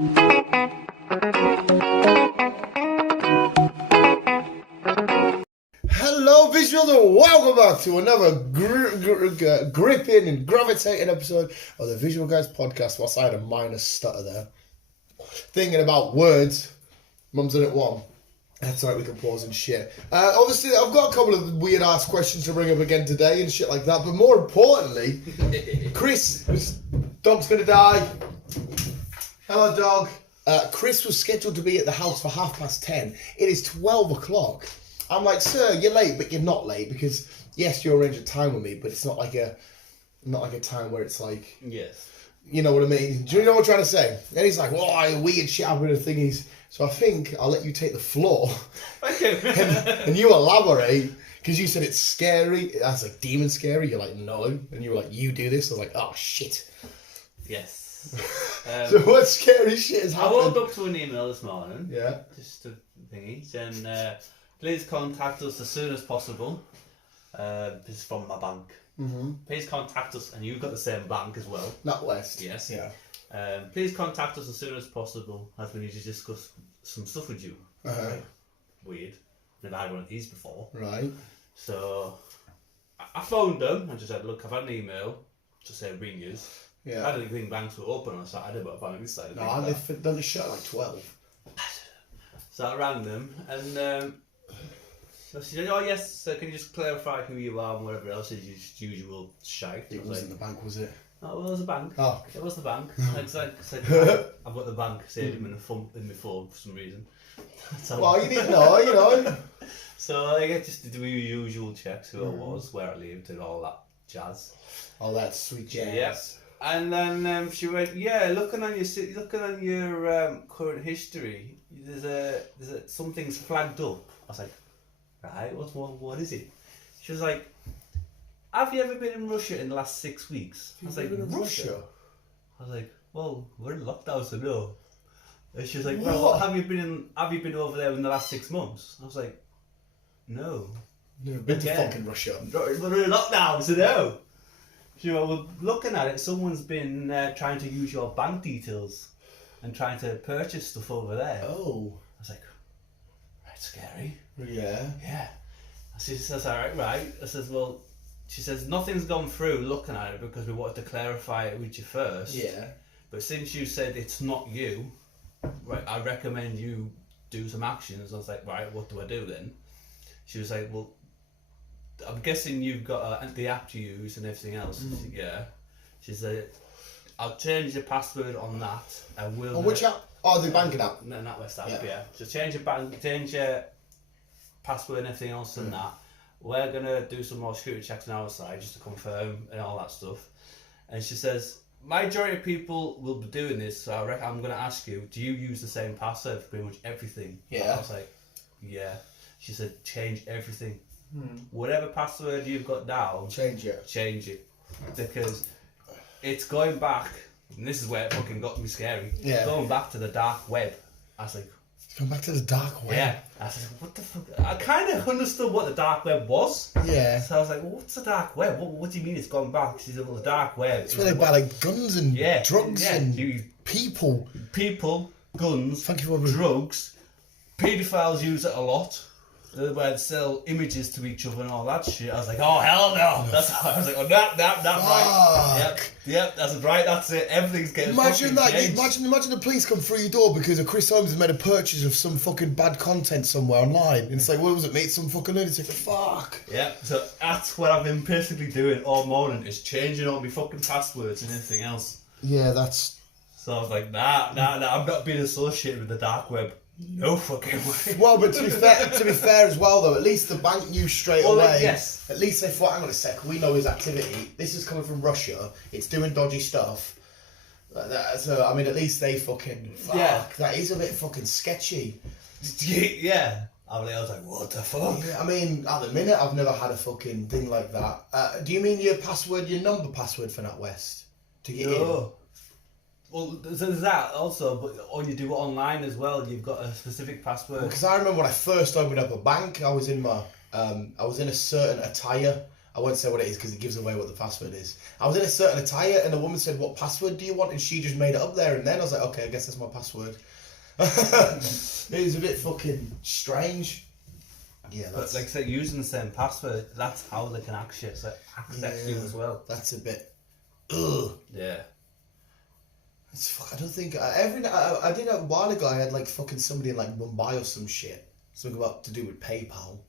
Hello, visuals, and welcome back to another gripping and gravitating episode of the Visual Guys podcast. Whilst I had a minor stutter there, thinking about words. Mum's in it one. That's alright, we can pause and shit. Obviously, I've got a couple of weird ass questions to bring up again today and shit like that. But more importantly, Chris, dog's gonna die. Hello, dog. Chris was scheduled to be at the house for 10:30. It is 12 o'clock. I'm like, sir, you're late, but you're not late because yes, you arranged a time with me, but it's not like a time where it's like, yes, you know what I mean? Do you know what I'm trying to say? And he's like, oh, weird shit happened to thingies. So I think I'll let you take the floor and you elaborate because you said it's scary. That's like demon scary. You're like, no, and you were like, you do this. I was like, oh shit. yes. So what scary shit has happened? I woke up to an email this morning. Yeah. Just a thingy saying, please contact us as soon as possible. This is from my bank. Mm-hmm. Please contact us, and you've got the same bank as well. NatWest. Yes. Yeah. Please contact us as soon as possible, as we need to discuss some stuff with you. Like, weird. Never had one of these before. Right. So I phoned them and just said, look, I've had an email to say ring us. Yeah. I didn't think banks were open on Saturday, but apparently this Saturday. No, they shut at like 12. So I rang them and so she said, oh yes, so can you just clarify who you are and whatever else is just usual shite. It wasn't the bank, was it? Oh, well, it was the bank. Oh. It was the bank. I said, I've got the bank saved in my phone for some reason. So, Well, you need to know, you know. So I get just to do your usual checks, who I was, where I lived, and all that jazz. Oh, that's sweet jazz. Yes. And then she went, yeah, looking on your current history, there's something's flagged up. I was like, right, what is it? She was like, have you ever been in Russia in the last 6 weeks? I was like, Russia? I was like, well, we're in lockdown, so no. And she was like, well, have you been over there in the last 6 months? I was like, no. Never been to fucking Russia. We're in lockdown, so no. She went, well, looking at it, someone's been trying to use your bank details and trying to purchase stuff over there. Oh. I was like, that's scary. Yeah. Yeah. She says, all right. I says, well, she says, nothing's gone through looking at it because we wanted to clarify it with you first. Yeah. But since you said it's not you, right, I recommend you do some actions. I was like, right, what do I do then? She was like, well, I'm guessing you've got the app to use and everything else. Yeah. She said, I'll change your password on that. And we'll. Oh, which app? Oh, the banking app. No, NatWest app. Yeah. So change your password and everything else and that. We're gonna do some more security checks on our side just to confirm and all that stuff. And she says, majority of people will be doing this, so I'm gonna ask you, do you use the same password for pretty much everything? Yeah. And I was like, yeah. She said, change everything. Whatever password you've got down, change it. Because it's going back, and this is where it fucking got me scary. Yeah. It's going back to the dark web. I was like, Come back to the dark web. yeah. I was like, what the fuck? I kind of understood what the dark web was. Yeah. So I was like, well, what's the dark web? What do you mean it's gone back? She said, well, the dark web. It's where they buy like guns and drugs and people. People, guns, Thank you for drugs. Paedophiles use it a lot. Where they sell images to each other and all that shit. I was like, oh hell no! That's I was like, oh that right. Yep, that's right. That's it. Everything's getting Imagine that. changed. Imagine the police come through your door because Chris Holmes has made a purchase of some fucking bad content somewhere online. And it's like, what was it, mate? Some fucking lunatic. Fuck. Yeah. So that's what I've been basically doing all morning is changing all my fucking passwords and everything else. Yeah, that's. So I was like, nah. I'm not being associated with the dark web. No fucking way. Well, but to be fair as well though, at least the bank knew straight away. Yes. At least they thought, hang on a sec, we know his activity. This is coming from Russia. It's doing dodgy stuff. So I mean, at least they fucking. Fuck, yeah. That is a bit fucking sketchy. Yeah. I was like, what the fuck? Yeah, I mean, at the minute, I've never had a fucking thing like that. Do you mean your number password for NatWest to get in? Well, there's that also, but or you do it online as well. You've got a specific password. Because I remember when I first opened up a bank, I was in a certain attire, I won't say what it is because it gives away what the password is. I was in a certain attire and a woman said, "What password do you want?" And she just made it up there and then. I was like, okay, I guess that's my password. It was a bit fucking strange. Yeah, that's... But like I said, using the same password, that's how they can access you as well. That's a bit... Ugh. Yeah. I don't think... I did a while ago, I had like fucking somebody in like Mumbai or some shit. Something about to do with PayPal.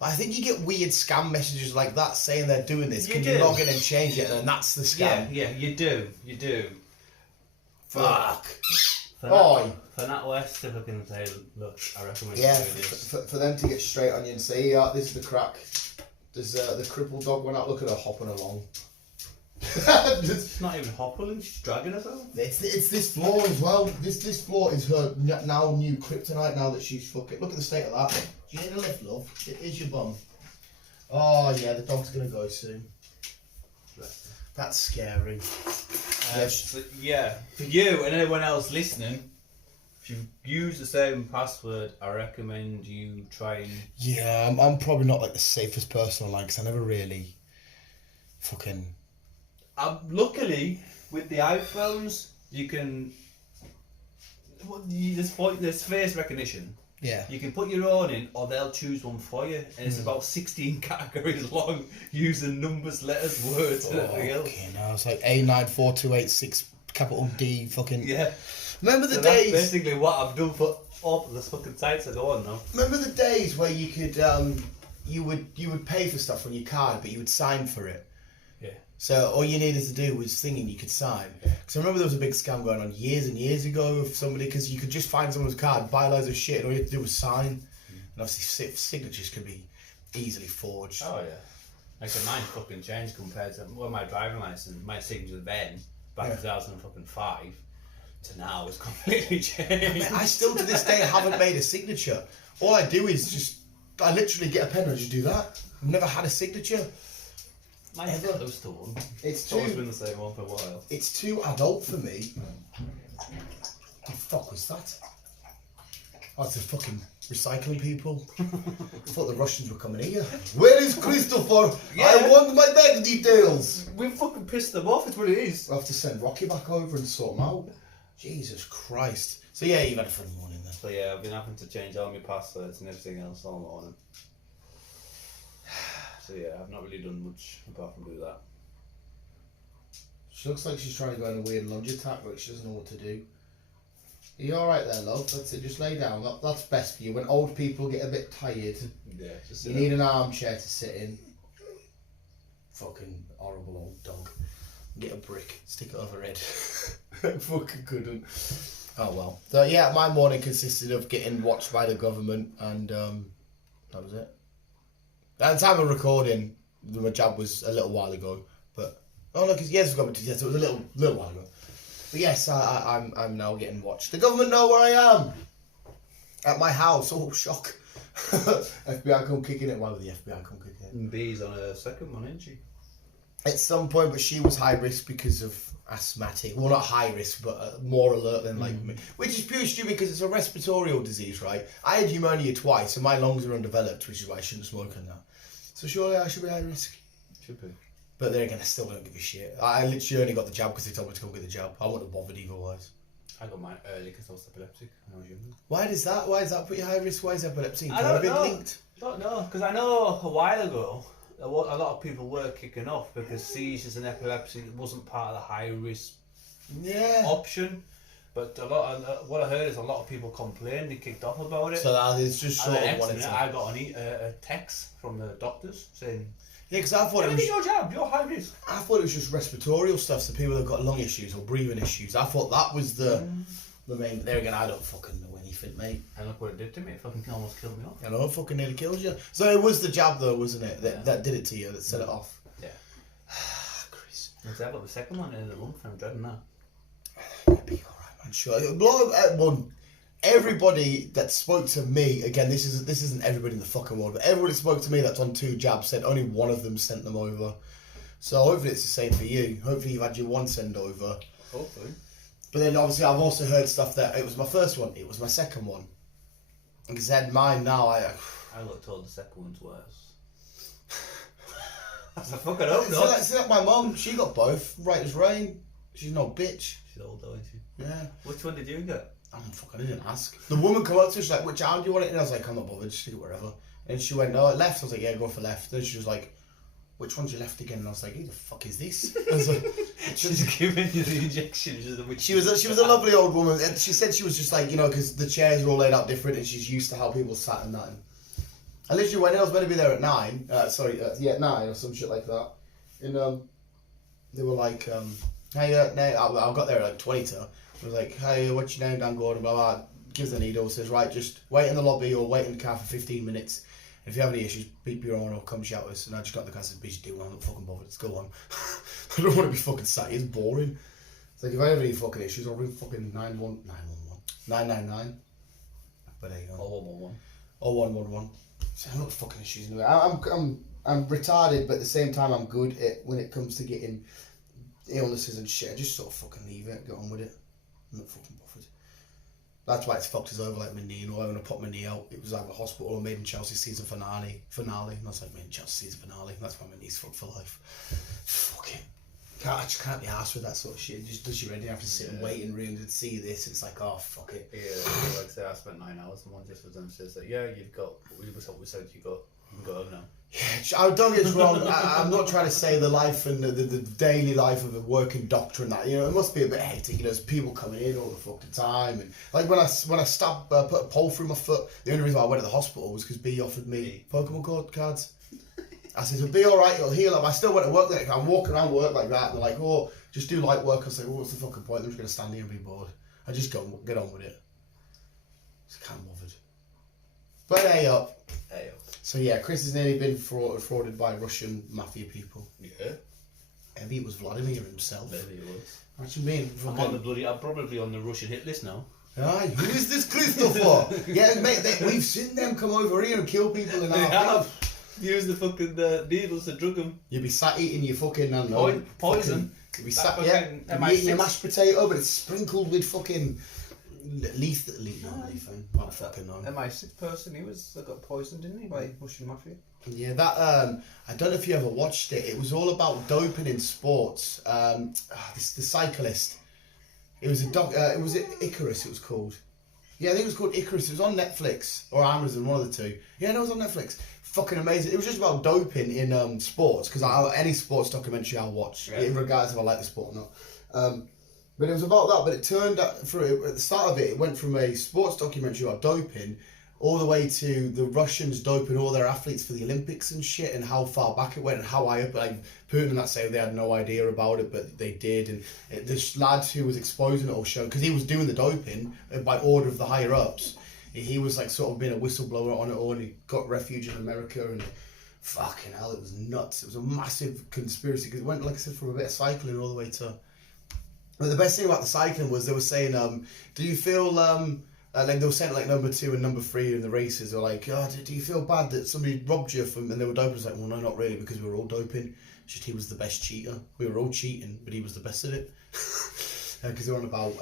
But I think you get weird scam messages like that saying they're doing this. Can you log in and change it? And that's the scam. Yeah, you do. Fuck. For NatWest, if I can say, look, I recommend yeah, you do this. For them to get straight on you and say, yeah, this is the crack. There's the crippled dog went out, look at her hopping along. It's not even hopping, she's dragging herself. It's this floor as well. This floor is her now new kryptonite now that she's fucking... Look at the state of that. Do you need a lift, love? It is your bum. Oh, yeah, the dog's going to go soon. That's scary. So, yeah, for you and anyone else listening, if you use the same password, I recommend you try and... Yeah, I'm probably not like the safest person online because I never really fucking... luckily, with the iPhones, you can... There's face recognition. Yeah. You can put your own in, or they'll choose one for you, and it's about 16 categories long, using numbers, letters, words, and everything else. Okay, now it's like A9428 capital D fucking... Yeah. Remember the That's days... basically what I've done for all the fucking sites I go on now. Remember the days where you could... you would pay for stuff on your card, but you would sign for it? Yeah. So all you needed to do was thinking you could sign. Because I remember there was a big scam going on years and years ago of somebody, because you could just find someone's card, buy loads of shit, and all you had to do was sign. And obviously signatures could be easily forged. Oh yeah. Like mine fucking changed compared to my driving license. My signature then, back in 2005, to now has completely changed. I still to this day haven't made a signature. All I do is just, I literally get a pen and just do that. I've never had a signature. Mine's close to one. It's always too... been the same one for a while. It's too adult for me. What the fuck was that? Oh, it's the fucking recycling people. I thought the Russians were coming here. Where is Christopher? I want my bank details. We fucking pissed them off, it's what it is. I'll have to send Rocky back over and sort them out. Jesus Christ. So yeah, you've had a fun morning then. So yeah, I've been having to change all my passwords and everything else all morning. So yeah, I've not really done much apart from do that. She looks like she's trying to go in a weird lunge attack, but she doesn't know what to do. Are you alright there, love? That's it, just lay down. That's best for you. When old people get a bit tired, Yeah, just you need an armchair to sit in. Fucking horrible old dog. Get a brick, stick it over her head. Fucking couldn't. Oh well. So yeah, my morning consisted of getting watched by the government, and that was it. At the time of recording, my jab was a little while ago, but oh look, yes, it was a little while ago. But yes, I'm now getting watched. The government know where I am. At my house. Oh shock. FBI come kicking it. Why would the FBI come kicking it? And B's on a second one, isn't she? At some point, but she was high risk because of asthmatic. Well, not high risk, but more alert than like me. Which is pure stupid because it's a respiratory disease, right? I had pneumonia twice, and my lungs are undeveloped, which is why I shouldn't smoke on that. So surely I should be high risk. Should be. But then again, I still don't give a shit. I literally only got the jab because they told me to go get the jab. I wouldn't have bothered otherwise. I got mine early because I was epileptic when I was younger. Why does that put you high risk? Why is epilepsy I don't know. linked? I don't know, because I know a while ago a lot of people were kicking off because seizures and epilepsy wasn't part of the high risk option. But what I heard is a lot of people complained, they kicked off about it. So that is just sort of what it's I got a text from the doctors saying, yeah, because I thought it was your jab, you're high risk. I thought it was just respiratory stuff, so people that got lung issues or breathing issues. I thought that was the main. But there again, I don't fucking know anything, mate. And look what it did to me. It fucking almost killed me off. I know, it fucking nearly killed you. So it was the jab, though, wasn't it? That did it to you. That set it off. Yeah. Chris. I got the second one in the month, and I'm dreading that. You'll be alright, man. Sure. Everybody that spoke to me, again, this isn't everybody in the fucking world, but everybody that spoke to me that's on 2 jabs said only one of them sent them over. So hopefully it's the same for you. Hopefully you've had your one send over. Hopefully. But then obviously I've also heard stuff that it was my first one, it was my second one. Because I had mine now, I got told the second one's worse. I fucking hope See, not. like my mum, she got both. Right as rain. She's no bitch. She's old though, isn't she? Yeah. Which one did you get? I didn't ask. The woman come up to her, she's like, which arm do you want it? And I was like, I'm not bothered, just do whatever. And she went, oh, left. I was like, yeah, go for left. Then she was like, which one's your left again? And I was like, who the fuck is this? I was like, She's giving you the injection. she was a lovely old woman. And she said she was just like, because the chairs are all laid out different and she's used to how people sat and that. And I literally went in, I was meant to be there at 9. 9 or some shit like that. And they were like, hey, I got there at like 20 to. I was like, hey, what's your name, Dan Gordon, blah, blah. Gives the needle, says, right, just wait in the lobby or wait in the car for 15 minutes. And if you have any issues, beep your horn or come shout us. And I just got in the car and said, bitch, do it, I'm not fucking bothered, let's go on. I don't want to be fucking sat here, it's boring. It's like, if I have any fucking issues, I'll ring fucking 999. But there you go. 0111. 0111. So I'm not fucking issues anyway. I'm retarded, but at the same time, I'm good at when it comes to getting illnesses and shit. I just sort of fucking leave it, get on with it. I'm not fucking bothered. That's why it's fucked us over, like my knee. When I popped my knee out, it was either hospital or Made in Chelsea season finale. And I was like, Made in Chelsea season finale. That's why my knee's fucked for life. Fuck it. I just can't be arsed with that sort of shit. It just does you ready. You have to sit and wait in rooms and see this. It's like, oh, fuck it. Yeah, like I say, I spent 9 hours and one just with them says that, yeah, you've got, we said you can go home now. Yeah, don't get us wrong. I'm not trying to say the life and the daily life of a working doctor and that. It must be a bit hectic. There's people coming in all the fucking put a pole through my foot. The only reason why I went to the hospital was because B offered me Pokemon cards. I said, it'll be alright, it'll heal up. I still went to work there. I'm walking around work like that, and they're like, oh, just do light work. I was like, well, what's the fucking point? I'm just going to stand here and be bored. I just get on with it. Just can't bothered. But hey up. So yeah, Chris has nearly been frauded by Russian mafia people. Yeah. Maybe it was Vladimir himself. Maybe it was. Imagine being fucking... I'm probably on the Russian hit list now. Aye, who is this Christopher? Yeah, mate, we've seen them come over here and kill people in our thing. Use the fucking needles to drug them. You'd be sat eating your fucking... Poison. You'd be sat, eating your mashed potato, but it's sprinkled with fucking... Lethal. Not fucking know. MI6 person, he got poisoned, didn't he, by Russian mafia? Yeah, that I don't know if you ever watched it. It was all about doping in sports. The cyclist. It was was it Icarus? It was called. Yeah, I think it was called Icarus. It was on Netflix or Amazon, one of the two. Yeah, no, it was on Netflix. Fucking amazing. It was just about doping in sports because any sports documentary I'll watch, regardless if I like the sport or not. But it was about that. But it turned out, at the start of it, it went from a sports documentary about doping all the way to the Russians doping all their athletes for the Olympics and shit, and how far back it went and how high up. Like Putin and that say they had no idea about it, but they did. And this lad who was exposing it all showed, because he was doing the doping by order of the higher ups. He was like sort of being a whistleblower on it all, and he got refuge in America, and fucking hell, it was nuts. It was a massive conspiracy because it went, like I said, from a bit of cycling all the way to. But the best thing about the cycling was they were saying, do you feel like they were saying like number 2 and number 3 in the races, or like, oh, do you feel bad that somebody robbed you from, and they were doping? It's like, well, no, not really, because we were all doping. Just he was the best cheater. We were all cheating, but he was the best at it. Because they were on about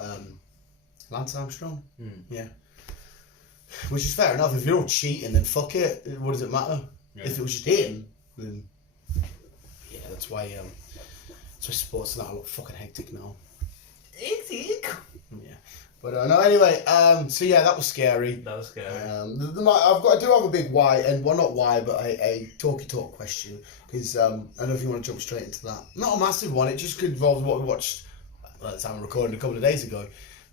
Lance Armstrong. Yeah. Which is fair enough. If you're all cheating, then fuck it. What does it matter? Yeah. If it was just him, then yeah, that's why sports and that look fucking hectic now. Hectic. Yeah. But no, anyway. So yeah, that was scary. That was scary. I do have a big why, and well, not why, but a talky talk question, because I don't know if you want to jump straight into that. Not a massive one. It just involves what we watched. Well, that's how I'm recording a couple of days ago.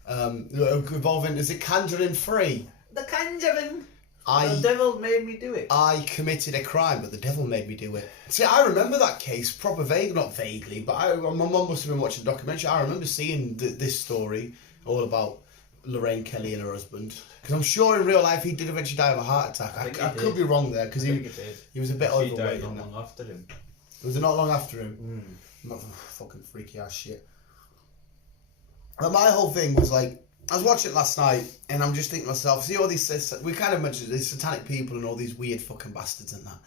Involving, is it Conjuring 3? The Conjuring. The devil made me do it. I committed a crime, but the devil made me do it. See, I remember that case proper not vaguely, but my mum must have been watching a documentary. I remember seeing this story all about Lorraine Kelly and her husband. Because I'm sure in real life he did eventually die of a heart attack. I could be wrong there, because he was a bit overweight. She died not long after him. Was it not long after him? Not fucking freaky ass shit. But my whole thing was like, I was watching it last night, and I'm just thinking to myself, see all these, we kind of mentioned these satanic people and all these weird fucking bastards and that.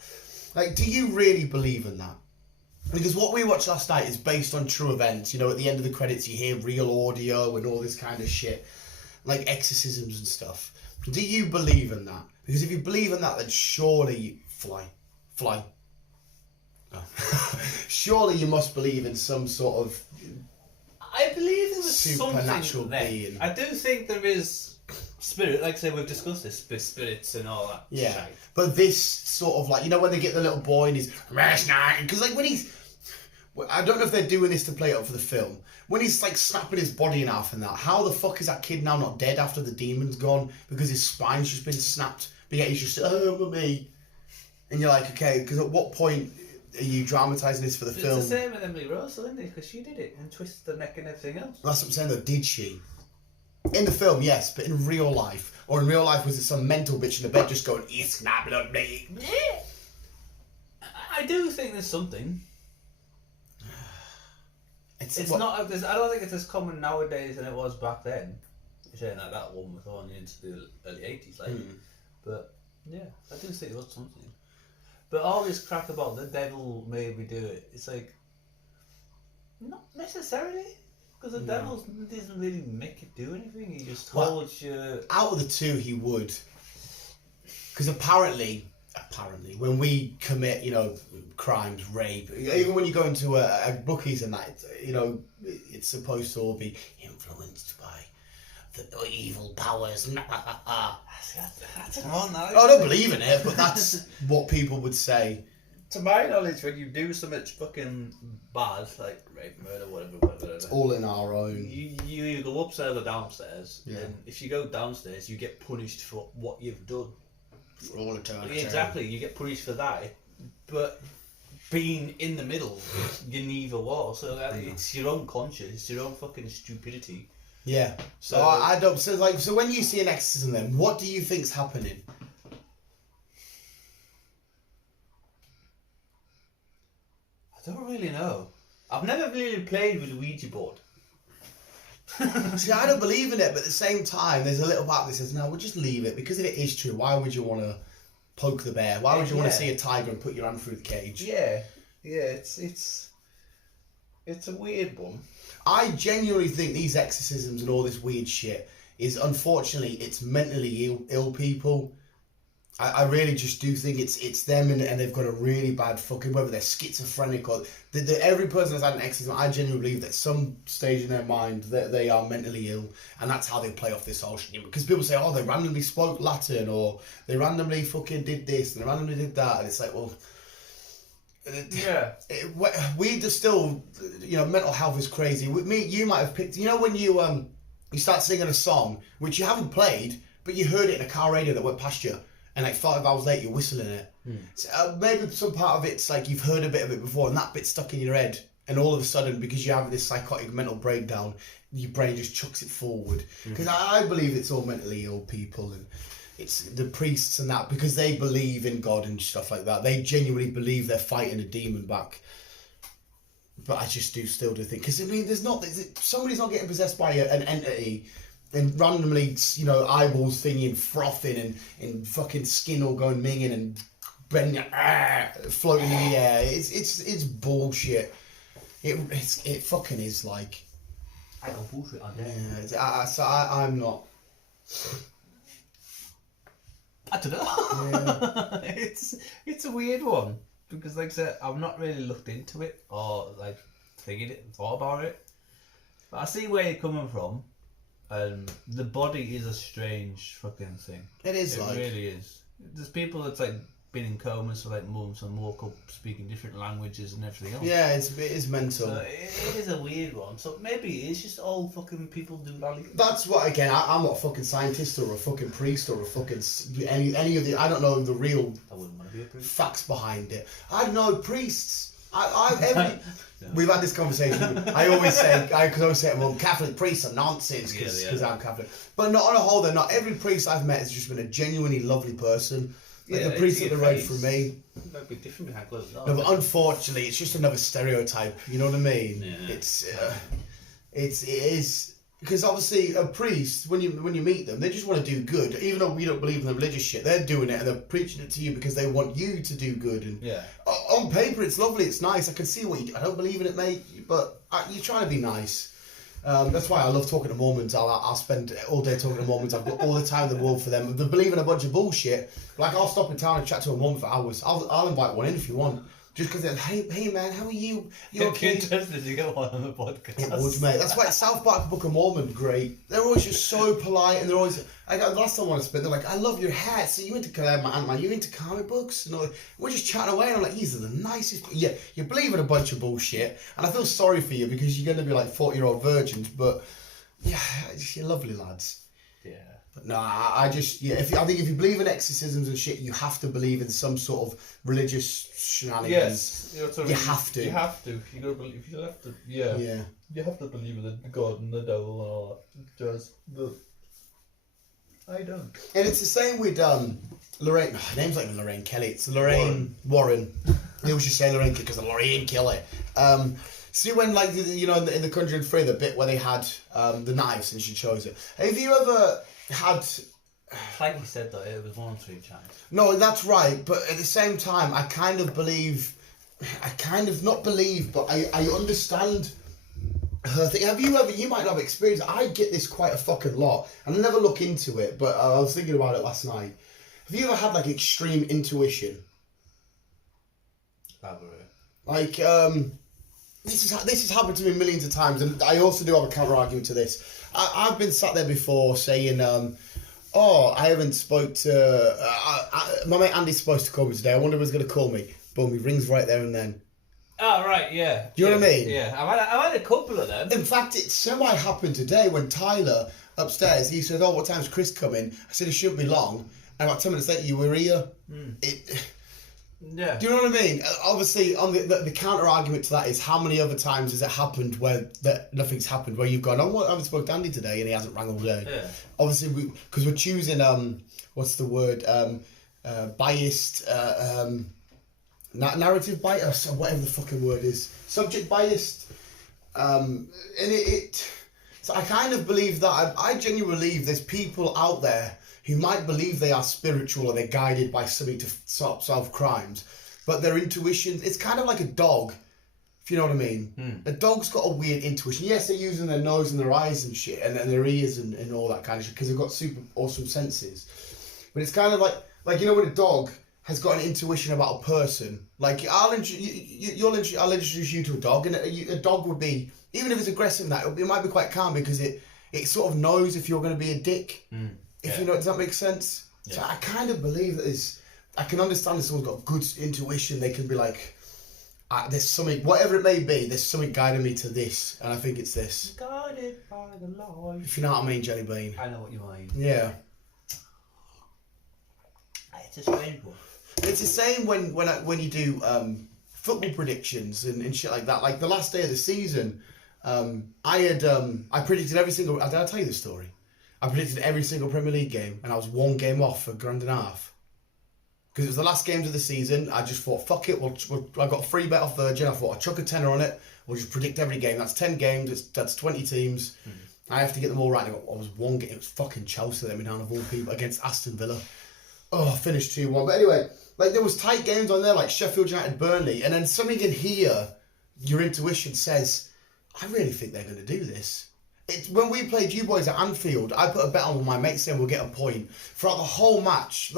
Like, do you really believe in that? Because what we watched last night is based on true events. At the end of the credits you hear real audio and all this kind of shit. Like exorcisms and stuff. Do you believe in that? Because if you believe in that, then surely fly. Surely you must believe in some sort of I believe there was supernatural something there. being. I do think there is spirit. Like I say, we've discussed this, spirits and all that. Yeah, shite. but this sort of like, you know, when they get the little boy and he's because like when he's, I don't know if they're doing this to play it up for the film. When he's like snapping his body in half and that, how the fuck is that kid now not dead after the demon's gone because his spine's just been snapped? But yet he's just me, and you're like, okay, because at what point are you dramatising this for the film? It's the same with Emily Rose, isn't it? Because she did it and twisted the neck and everything else. That's what I'm saying though. Did she? In the film, yes, but in real life, or in real life, was it some mental bitch in the bed just going, "It's not blood me"? I do think there's something. It's not. I don't think it's as common nowadays than it was back then. You're saying like that one was on into the early 80s, like. But yeah, I do think it was something. But all this crap about the devil made me do it. It's like not necessarily. Because the devil doesn't really make you do anything. He just holds you. Out of the two, he would. Because apparently, when we commit, crimes, rape, even when you go into a bookies and that, it's supposed to all be influenced by the evil powers. I don't believe in it, but that's what people would say. To my knowledge, when you do something fucking bad, like rape, murder, whatever, it's all in our own. You go upstairs or downstairs, Yeah. and if you go downstairs, you get punished for what you've done. For all eternity. Exactly, you get punished for that. But being in the middle, you neither was. So it's your own conscience, it's your own fucking stupidity. Yeah. So I don't. So when you see an exorcism, then what do you think's happening? I don't really know. I've never really played with a Ouija board. See, I don't believe in it, but at the same time, there's a little part that says, no, we'll just leave it, because if it is true, why would you want to poke the bear? Why would you want to see a tiger and put your hand through the cage? Yeah, it's a weird one. I genuinely think these exorcisms and all this weird shit is, unfortunately, it's mentally ill people. I really just do think it's them and they've got a really bad fucking, whether they're schizophrenic or every person that's had an exorcism, I genuinely believe that at some stage in their mind that they are mentally ill, and that's how they play off this whole shit. Because people say, oh, they randomly spoke Latin, or they randomly fucking did this and they randomly did that, and it's like, well, yeah, we just still, mental health is crazy. With me, you might have picked, when you start singing a song which you haven't played, but you heard it in a car radio that went past you. And like 5 hours later, you're whistling it. So, maybe some part of it's like you've heard a bit of it before, and that bit's stuck in your head. And all of a sudden, because you have this psychotic mental breakdown, your brain just chucks it forward. Because I believe it's all mentally ill people, and it's the priests and that, because they believe in God and stuff like that. They genuinely believe they're fighting a demon back. But I just still do think, because I mean, somebody's not getting possessed by an entity. And randomly, eyeballs thingy and frothing and fucking skin all going minging and bending, floating in the air. It's bullshit. It fucking is like. I got bullshit on there. Yeah, so I'm not. I don't know. Yeah. It's a weird one because, like I said, I've not really looked into it or like thought about it. But I see where you're coming from. The body is a strange fucking thing. It is It really is. There's people that's like been in comas for like months and woke up speaking different languages and everything else. Yeah, it is mental. So it is a weird one. So maybe it's just all fucking people do lolly. That's what, again, I'm not a fucking scientist or a fucking priest or a fucking any of the, I don't know the real I wouldn't want to be a priest. facts behind it. I know priests. We've had this conversation. I always say, well, Catholic priests are nonsense because I'm Catholic. But not on a whole, though. Not every priest I've met has just been a genuinely lovely person. Like the priest up the road from me. It might be different behind closed doors. No, but unfortunately, it's just another stereotype. You know what I mean? Yeah. It is. Because obviously a priest, when you meet them, they just want to do good. Even though we don't believe in the religious shit, they're doing it and they're preaching it to you because they want you to do good. And on paper, it's lovely, it's nice. I can see what you do. I don't believe in it, mate, but you're trying to be nice. That's why I love talking to Mormons. I'll spend all day talking to Mormons. I've got all the time in the world for them. They believe in a bunch of bullshit. Like, I'll stop in town and chat to a Mormon for hours. I'll invite one in if you want. Just because they're hey man, how are you? You It'd be okay? interesting to get one on the podcast. It would, mate. That's why South Park Book of Mormon, great. They're always just so polite, and they're always. I got the last time I want to spit. They're like, I love your hat. So you into Ant-Man? You into comic books? And we're just chatting away, and I'm like, these are the nicest. Yeah, you're believing a bunch of bullshit, and I feel sorry for you because you're going to be like 40-year-old virgins, but yeah, you're lovely lads. Yeah. But no, I just I think if you believe in exorcisms and shit, you have to believe in some sort of religious shenanigans. Yes, you have to. You have to. You gotta believe. You have to. Yeah. Yeah. You have to believe in the God and the devil and all that. Just the. I don't. And it's the same with Lorraine. Her name's like Lorraine Kelly. It's Lorraine Warren. They always just say Lorraine because of Lorraine Kelly. See when like in the Conjuring 3, the bit where they had the knives and she chose it. Have you ever had? Like you said though, it was 1 or 2 times. No, that's right. But at the same time, I kind of not believe, but I understand her thing. Have you ever? You might not have experienced. I get this quite a fucking lot, and I never look into it. But I was thinking about it last night. Have you ever had like extreme intuition? Elaborate. Like this has happened to me millions of times, and I also do have a counter argument to this. I've been sat there before saying, I haven't spoke to my mate Andy's supposed to call me today. I wonder if he's going to call me. Boom, he rings right there and then. Oh right, yeah. Do you know what I mean? Yeah, I've had a couple of them. In fact, it semi-happened today when Tyler upstairs, he said, what time's Chris coming? I said, it shouldn't be long. And about 10 minutes later, you were here. Yeah. Do you know what I mean? Obviously, on the counter argument to that is how many other times has it happened where nothing's happened, where you've gone, I haven't spoken to Andy today and he hasn't rang all day. Yeah. Obviously, because we're choosing, what's the word, biased, narrative bias, or whatever the fucking word is, subject biased, and so I kind of believe that, I genuinely believe there's people out there who might believe they are spiritual or they're guided by something to solve crimes, but their intuition, it's kind of like a dog, if you know what I mean. A dog's got a weird intuition. Yes, they're using their nose and their eyes and shit, and their ears and all that kind of shit, because they've got super awesome senses. But it's kind of like when a dog has got an intuition about a person. Like, I'll introduce you to a dog, and a dog would be, even if it's aggressive, it might be quite calm because it sort of knows if you're going to be a dick. If you know, does that make sense? Yeah. So I kind of believe that I can understand if someone's got good intuition, they can be like, there's something, whatever it may be, there's something guiding me to this, and I think it's this. Guided by the light. If you know what I mean, Jelly Bean. I know what you mean. Yeah. It's a strange one. It's the same when you do football predictions and shit like that. Like the last day of the season, I predicted every single. Did I tell you the story? I predicted every single Premier League game, and I was 1 game off for £1.5 grand. Because it was the last games of the season. I just thought, fuck it. I got a free bet off Virgin. I thought I'd chuck a tenner on it. We'll just predict every game. That's 10 games. That's 20 teams. I have to get them all right. I was 1 game. It was fucking Chelsea let me down of all people against Aston Villa. Oh, I finished 2-1. But anyway, like there was tight games on there, like Sheffield United, Burnley, and then something in here, your intuition says, I really think they're going to do this. When we played you boys at Anfield, I put a bet on with my mate saying we'll get a point. Throughout the whole match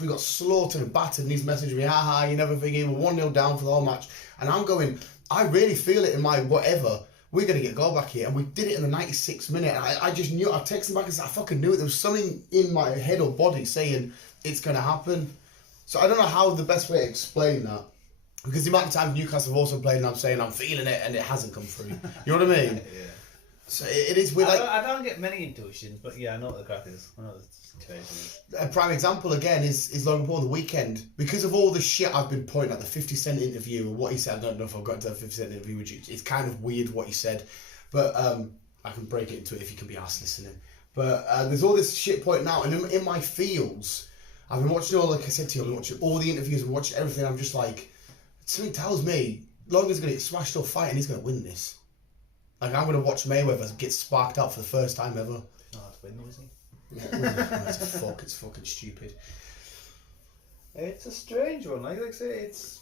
we got slaughtered and battered, and he's messaging me, haha, you never forgive, we're 1-0 down for the whole match. And I'm going, I really feel it in my whatever, we're going to get a goal back here. And we did it in the 96th minute. And I just knew, I texted him back and said, I fucking knew it. There was something in my head or body saying it's going to happen. So I don't know how the best way to explain that. Because the amount of times Newcastle have also played and I'm saying I'm feeling it and it hasn't come through. You know what I mean? Yeah. So it is weird. I don't get many intuitions, but yeah, I know what the crack is. I know what the situation is. A prime example again is Logan Paul the weekend. Because of all the shit I've been pointing at, the 50 Cent interview and what he said, I don't know if I've got into the 50 Cent interview with you. It's kind of weird what he said, but I can break it into it if you can be asked listening. But there's all this shit pointing out, and in my feels, I've been watching all, like I said to you, I've been watching all the interviews and watching everything. I'm just like, something tells me Logan's going to get smashed or fight and he's going to win this. Like, I'm going to watch Mayweather get sparked out for the first time ever. Oh, that's win, is he? Yeah, it's fucking stupid. It's a strange one. Like I say, it's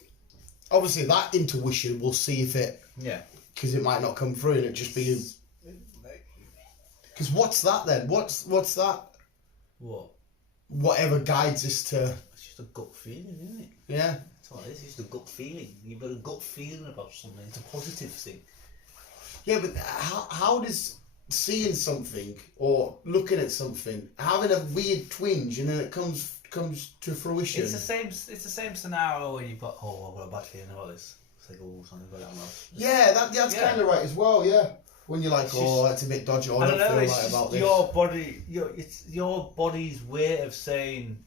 Obviously, that intuition, we'll see if it... Yeah. Because it might not come through and it just be... Because what's that then? What's that? What? Whatever guides us to... It's just a gut feeling, isn't it? Yeah. That's what it is. It's just a gut feeling. You've got a gut feeling about something. It's a positive thing. Yeah, but how does seeing something or looking at something having a weird twinge and then it comes to fruition? It's the same. It's the same scenario when you've got I've got a bad feeling about this. It's like something's got that wrong. Yeah, that's kind of right as well. Yeah, when you're like, it's a bit dodgy. I don't feel it's right just about this. Your body. It's your body's way of saying,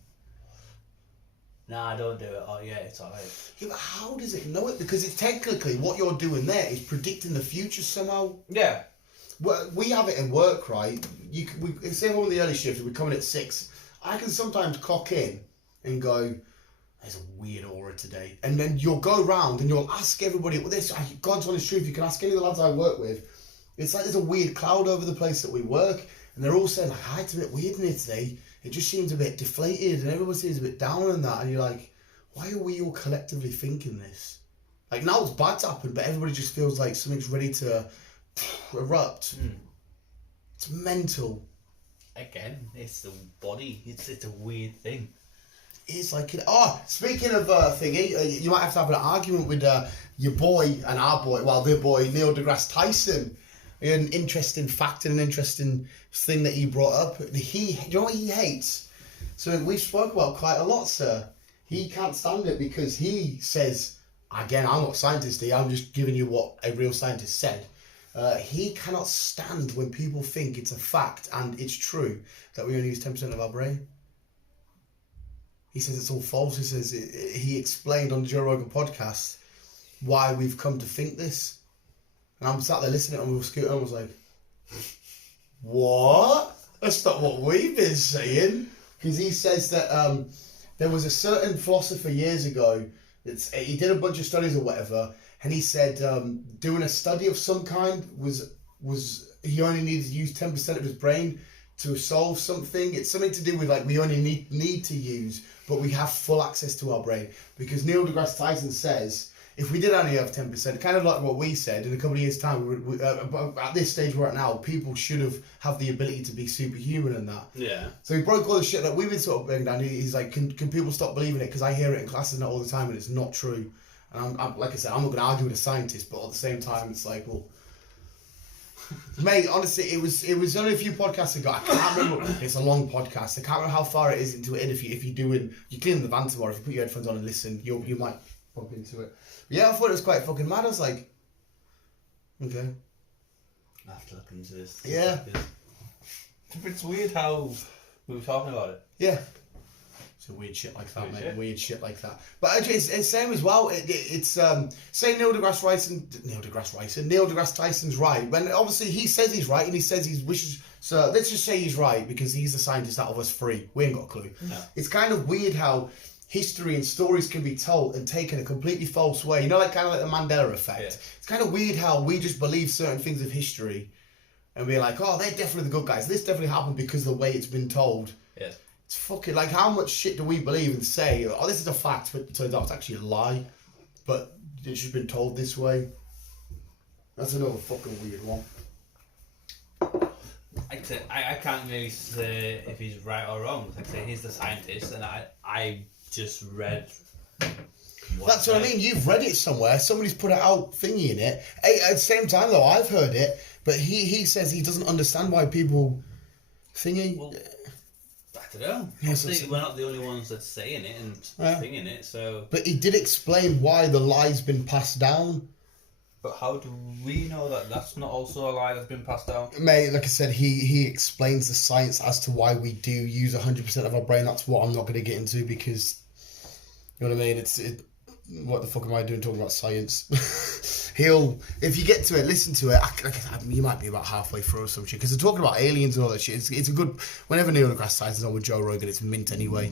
"Nah, don't do it." Oh yeah, it's alright. Yeah, but how does it know it? Because it's technically what you're doing there is predicting the future somehow. Yeah. Well, we have it in work, right? Say we're on the early shift, we come in at 6. I can sometimes clock in and go, there's a weird aura today. And then you'll go round and you'll ask everybody, God's honest truth, you can ask any of the lads I work with. It's like there's a weird cloud over the place that we work. And they're all saying, like, it's a bit weird in here today. It just seems a bit deflated and everyone seems a bit down on that. And you're like, why are we all collectively thinking this? Like, now it's bad's happened, but everybody just feels like something's ready to erupt. It's mental. Again, it's the body. It's a weird thing. It's like speaking of thingy, you might have to have an argument with your boy and our boy, their boy Neil deGrasse Tyson. An interesting fact and an interesting thing that he brought up. Do you know what he hates? So we've spoke about quite a lot, sir. He can't stand it because he says, again, I'm not a scientist here, I'm just giving you what a real scientist said. He cannot stand when people think it's a fact and it's true that we only use 10% of our brain. He says it's all false. He says he explained on the Joe Rogan podcast why we've come to think this. And I'm sat there listening on my scooter and I was like, what? That's not what we've been saying. Because he says that there was a certain philosopher years ago, he did a bunch of studies or whatever, and he said doing a study of some kind was he only needed to use 10% of his brain to solve something. It's something to do with like we only need to use, but we have full access to our brain. Because Neil deGrasse Tyson says if we did only have 10%, kind of like what we said, in a couple of years' time, at this stage we're at now, people should have the ability to be superhuman and that. Yeah. So he broke all the shit that we've been sort of bringing down. He's like, can people stop believing it? Because I hear it in classes now all the time and it's not true. And I'm like I said, I'm not going to argue with a scientist, but at the same time, it's like, well, mate, honestly, it was only a few podcasts ago. I can't remember. It's a long podcast. I can't remember how far it is into it. If you're cleaning the van tomorrow, if you put your headphones on and listen, you might bump into it. But yeah, I thought it was quite fucking mad. I was like, okay. I have to look into this. Yeah. It's weird how we were talking about it. Yeah. It's a weird shit like that, mate. Weird shit like that. But it's same as well. It's say Neil deGrasse Tyson's right. When obviously he says he's right and he says he wishes. So let's just say he's right because he's the scientist out of us three. We ain't got a clue. No. It's kind of weird how history and stories can be told and taken a completely false way. You know, like kind of like the Mandela effect. Yeah. It's kind of weird how we just believe certain things of history and we're like, oh, they're definitely the good guys. This definitely happened because of the way it's been told. Yeah. It's fucking like how much shit do we believe and say, oh, this is a fact, but it turns out it's actually a lie. But it's just been told this way. That's another fucking weird one. I can't really say if he's right or wrong. Like I say, he's the scientist, and I just read. That's what I mean. You've read it somewhere. Somebody's put it out thingy in it. At the same time, though, I've heard it, but he says he doesn't understand why people thingy. Well, I don't know. Yeah, we're not the only ones that's saying it and thinking it. So. But he did explain why the lie's been passed down. But how do we know that that's not also a lie that's been passed down? Mate, like I said, he explains the science as to why we do use 100% of our brain. That's what I'm not going to get into because, you know what I mean? What the fuck am I doing talking about science? If you get to it, listen to it. You might be about halfway through or some shit because they're talking about aliens and all that shit. It's a good. Whenever Neil deGrasse Tyson's on with Joe Rogan, it's mint anyway.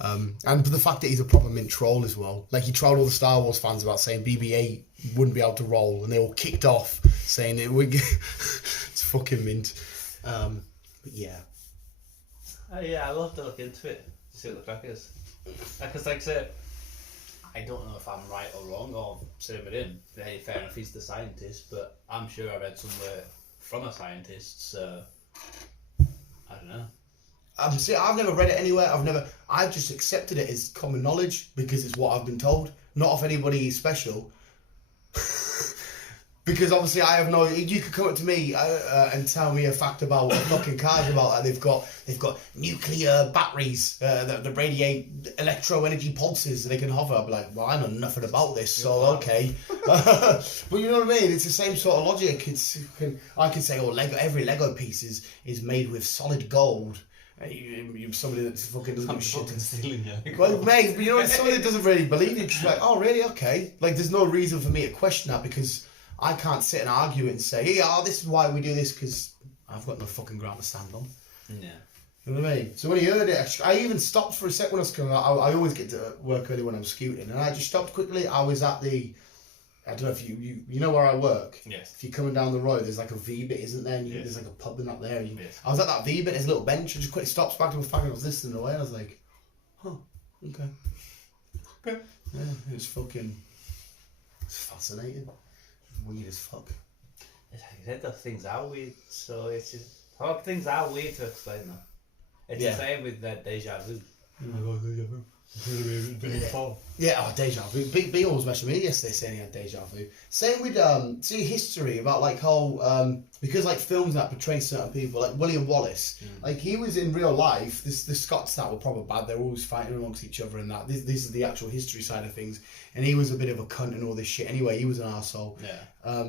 And the fact that he's a proper mint troll as well. Like he trolled all the Star Wars fans about saying BB-8 wouldn't be able to roll, and they all kicked off saying it would. It's fucking mint. But yeah. Oh yeah, I'll have to look into it to see what the crack is. Because like I said, I don't know if I'm right or wrong or same with him. Hey, fair enough, he's the scientist, but I'm sure I read somewhere from a scientist, so I don't know. See, I've never read it anywhere. I've just accepted it as common knowledge because it's what I've been told, not of anybody special. Because obviously I have no. You could come up to me and tell me a fact about what a fucking car's about. And they've got nuclear batteries that radiate electro energy pulses and they can hover. I'll be like, well, I know nothing about this, so okay. But you know what I mean? It's the same sort of logic. I can say, oh, every Lego piece is made with solid gold. You're somebody that fucking doesn't give a shit. Stealing you. Well, mate, but you know, somebody that doesn't really believe it. Cause you're like, oh, really? Okay. Like, there's no reason for me to question that because I can't sit and argue it and say, yeah, this is why we do this because I've got no fucking ground to stand on. Yeah. You know what I mean? So when he heard it, I even stopped for a sec when I was coming. I always get to work early when I'm scooting, and I just stopped quickly. I was at I don't know if you know where I work. Yes. If you're coming down the road, there's like a V bit, isn't there? And Yes. There's like a pub in up there. Yes. I was at that V bit, there's a little bench. I just quickly stopped, back to a fag, and I was listening away, and I was like, huh, okay. Okay. Yeah, it's fascinating. Weird as fuck. Like I said, those things are weird, so it's just. Things are weird to explain them. It's the same with deja vu. Oh my god, deja vu. Yeah, deja vu. B always mentioned me yesterday saying he had deja vu. Same with history about like how because like films that portray certain people, like William Wallace, like he was in real life. The Scots that were probably bad. They were always fighting amongst each other and that. This is the actual history side of things. And he was a bit of a cunt and all this shit. Anyway, he was an arsehole. Yeah.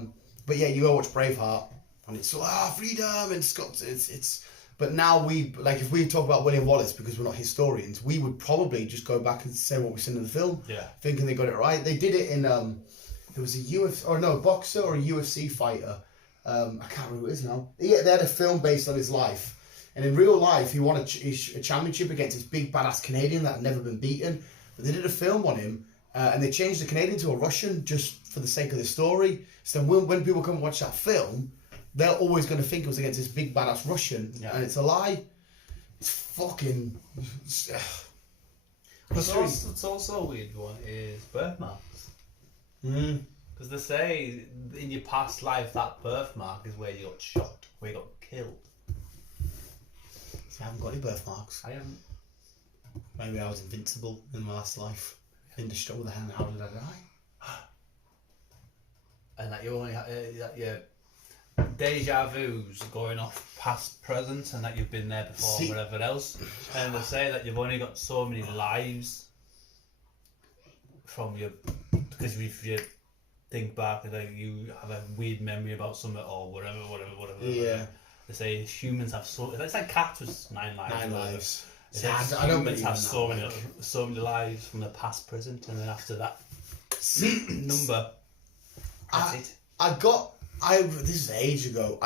But yeah, you go watch Braveheart and it's freedom and Scots. It's. But now if we talk about William Wallace because we're not historians, we would probably just go back and say what we've seen in the film, thinking they got it right. They did it in there was a boxer or a UFC fighter. I can't remember who it is now. Yeah, they had a film based on his life, and in real life he won a championship against this big badass Canadian that had never been beaten. But they did a film on him, and they changed the Canadian to a Russian just for the sake of the story. So when people come and watch that film, they're always going to think it was against this big badass Russian, and it's a lie. It's fucking. It's also a weird one is birthmarks. Because they say in your past life that birthmark is where you got shot, where you got killed. See, I haven't got any birthmarks. I haven't. Maybe I was invincible in my last life. Indestructible. How did I die? And that you only that you. Deja vu's going off past present and that you've been there before and whatever else, and they say that you've only got so many lives from your because if you think back and like you have a weird memory about something or whatever Yeah, they say humans have it's like cats with 9 lives. 9 lives. See, I don't humans have so many lives from the past, present, and then after that number. That's it. This is ages ago.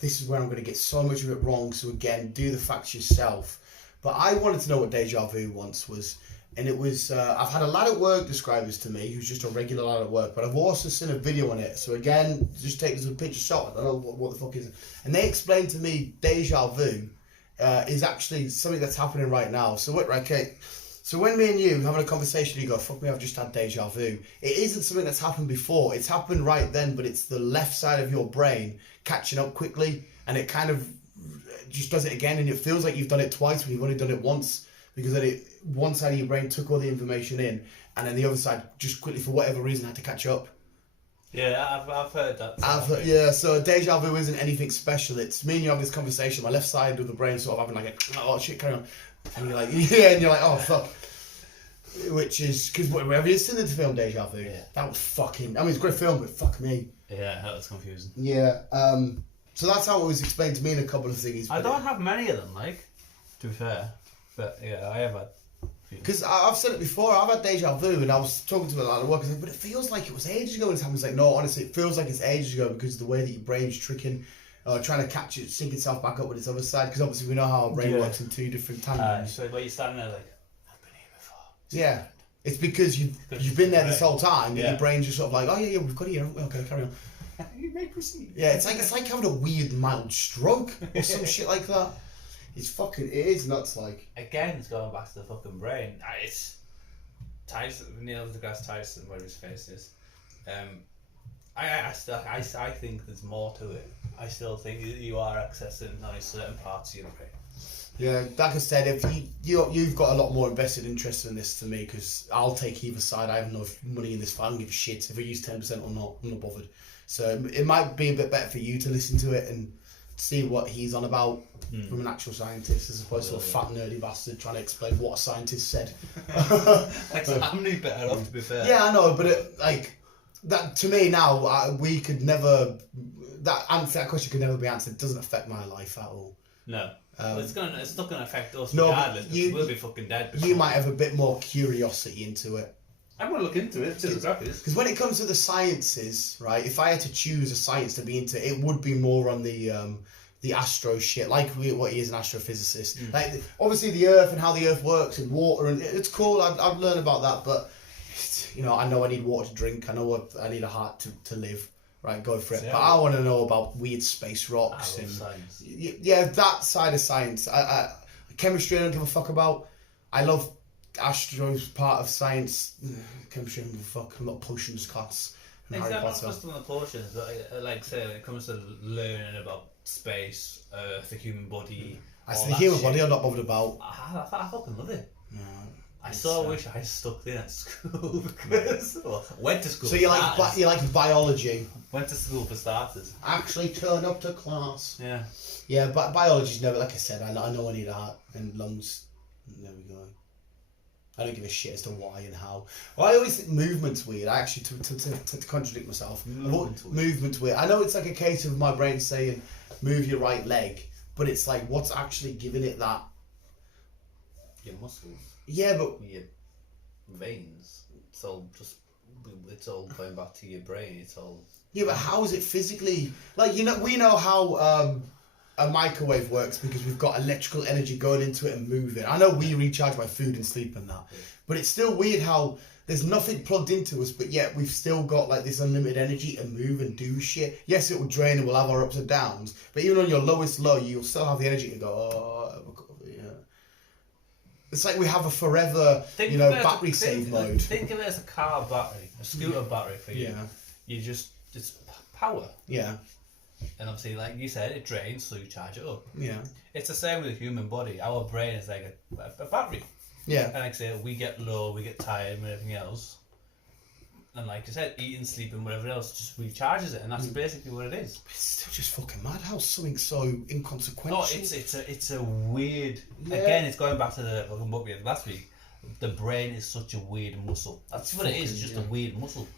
This is where I'm going to get so much of it wrong. So again, do the facts yourself. But I wanted to know what deja vu once was, and it was. I've had a lad at work describe this to me, who's just a regular lad at work. But I've also seen a video on it. So again, just take this as a picture shot. I don't know what the fuck is it. And they explained to me deja vu is actually something that's happening right now. So okay. So when me and you having a conversation, you go, fuck me, I've just had deja vu. It isn't something that's happened before. It's happened right then, but it's the left side of your brain catching up quickly, and it kind of just does it again, and it feels like you've done it twice when you've only done it once, because then one side of your brain took all the information in, and then the other side just quickly, for whatever reason, had to catch up. Yeah, I've heard that. Yeah, so deja vu isn't anything special. It's me and you have this conversation, my left side of the brain sort of having like oh shit, carry on. And you're like, yeah, and you're like, oh fuck. Which is, because have you seen the film Deja Vu? Yeah. That was fucking, it's a great film, but fuck me. Yeah, that was confusing. Yeah, so that's how it was explained to me in a couple of things. I don't have many of them, to be fair. But yeah, I have had. Because I've said it before, I've had deja vu, and I was talking to a lot of work, but it feels like it was ages ago when it's happened. It's like, no, honestly, it feels like it's ages ago because of the way that your brain's tricking, trying to catch it, sync itself back up with its other side, because obviously we know how our brain works in 2 different tandems. So where you're standing there like, I've been here before. Yeah, it's because you've been there this whole time, and your brain's just sort of like, oh yeah, we've got it here, okay, carry on. You may proceed. Yeah, it's like having a weird mild stroke or some shit like that. It is nuts, like. Again, it's going back to the fucking brain. It's Tyson, Neil deGrasse Tyson, where his face is. I think there's more to it. I still think you are accessing only certain parts of your brain. Yeah, like I said, if you've got a lot more invested interest in this than me, because I'll take either side. I have no money in this. I don't give a shit if I use 10% or not. I'm not bothered. So it might be a bit better for you to listen to it and see what he's on about from an actual scientist, as opposed to a fat nerdy bastard trying to explain what a scientist said. I'm no better off, to be fair. Yeah, I know, but that to me now, we could never. That question could never be answered. It doesn't affect my life at all. No. It's not gonna affect us No, regardless. We'll be fucking dead. You might have a bit more curiosity into it. I'm gonna look into it. See what the crap is. Because when it comes to the sciences, right? If I had to choose a science to be into, it would be more on the astro shit, like what he is an astrophysicist. Like obviously the Earth and how the Earth works and water, and it's cool. I've learned about that, but I know I need water to drink. I know I need a heart to live. Right, go for it. Yeah. But I want to know about weird space rocks and science. Yeah, that side of science. Chemistry I don't give a fuck about. I love astro's part of science. Chemistry I don't give a fuck. I'm not potions class. It's not just on the potions, but like say when it comes to learning about space, Earth, the human body. The human body I'm not bothered about. I fucking love it. No, I so wish I stuck there at school because went to school. So you like biology? Went to school for starters. Actually turned up to class. Yeah. Yeah, but biology's never, like I said, I know I need a heart and lungs. There we go. I don't give a shit as to why and how. Well, I always think movement's weird. I actually, to contradict myself, movement's weird. I know it's like a case of my brain saying, move your right leg, but it's like, what's actually giving it that? Your muscles. Yeah, but your veins. It's all going back to your brain. It's all. Yeah, but how is it physically? Like, we know how a microwave works because we've got electrical energy going into it and moving. I know we recharge by food and sleep and that, but it's still weird how there's nothing plugged into us, but yet we've still got like this unlimited energy to move and do shit. Yes, it will drain and we'll have our ups and downs, but even on your lowest low, you'll still have the energy to go, yeah. It's like we have a forever, battery save mode. Think of it as a car battery, a scooter battery for you. Yeah. It's power. Yeah. And obviously, like you said, it drains, so you charge it up. Yeah. It's the same with the human body. Our brain is like a battery. Yeah. And like I say, we get low, we get tired, and everything else. And like I said, eating, sleeping, whatever else, just recharges it, and that's basically what it is. But it's still just fucking mad how something so inconsequential. No, it's a weird. Yeah. Again, it's going back to the fucking book we had last week. The brain is such a weird muscle. That's what it is. It's just a weird muscle.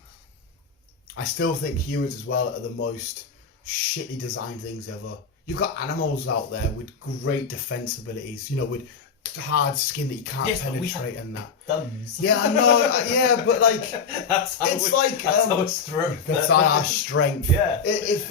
I still think humans as well are the most shitty designed things ever. You've got animals out there with great defense abilities, with hard skin that you can't penetrate and that. Thumbs. Yeah, I know. Yeah, but like that's our strength. That's our strength. Yeah. If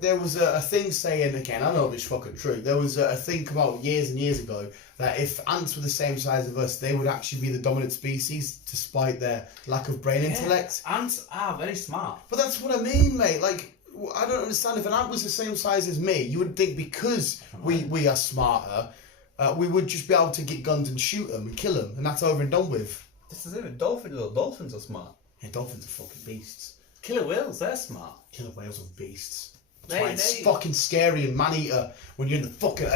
there was a thing saying again, I know it's fucking true. There was a thing come out years and years ago that if ants were the same size of us, they would actually be the dominant species, despite their lack of brain intellect. Ants are very smart. But that's what I mean, mate. Like, I don't understand. If an ant was the same size as me, you would think because we are smarter, we would just be able to get guns and shoot them and kill them, and that's over and done with. This is even dolphins are smart. Yeah, dolphins are fucking beasts. Killer whales, they're smart. Killer whales are beasts. It's fucking scary and man-eater when you're in the fucking...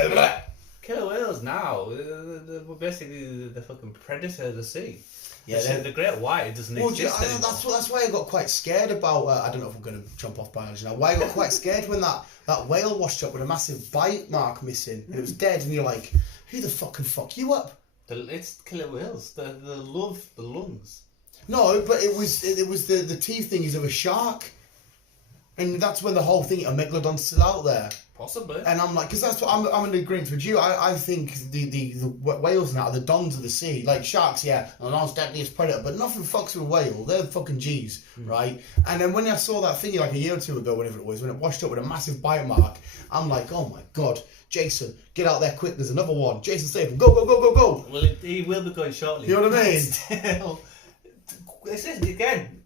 Killer whales now, they're basically the fucking predator of the sea. Yeah, the great white doesn't exist anymore. That's why I got quite scared about. I don't know if I'm going to jump off biology now. Why I got quite scared when that whale washed up with a massive bite mark missing and it was dead, and you're like, who the fucking fuck you up? It's killer whales. They love the lungs. No, but it was the teeth thingies of a shark, and that's when the whole thing of megalodon's still out there. Possibly. And I'm like, because that's what I'm in agreement with you. I think the whales now are the dons of the sea. Like sharks, yeah, are the most deadliest predator, but nothing fucks with a whale. They're fucking G's, right? And then when I saw that thingy like a year or two ago, whatever it was, when it washed up with a massive bite mark, I'm like, oh my god, Jason, get out there quick. There's another one. Jason Statham, go, go, go, go, go. Well, he will be going shortly. You know what I mean? Still, this is again.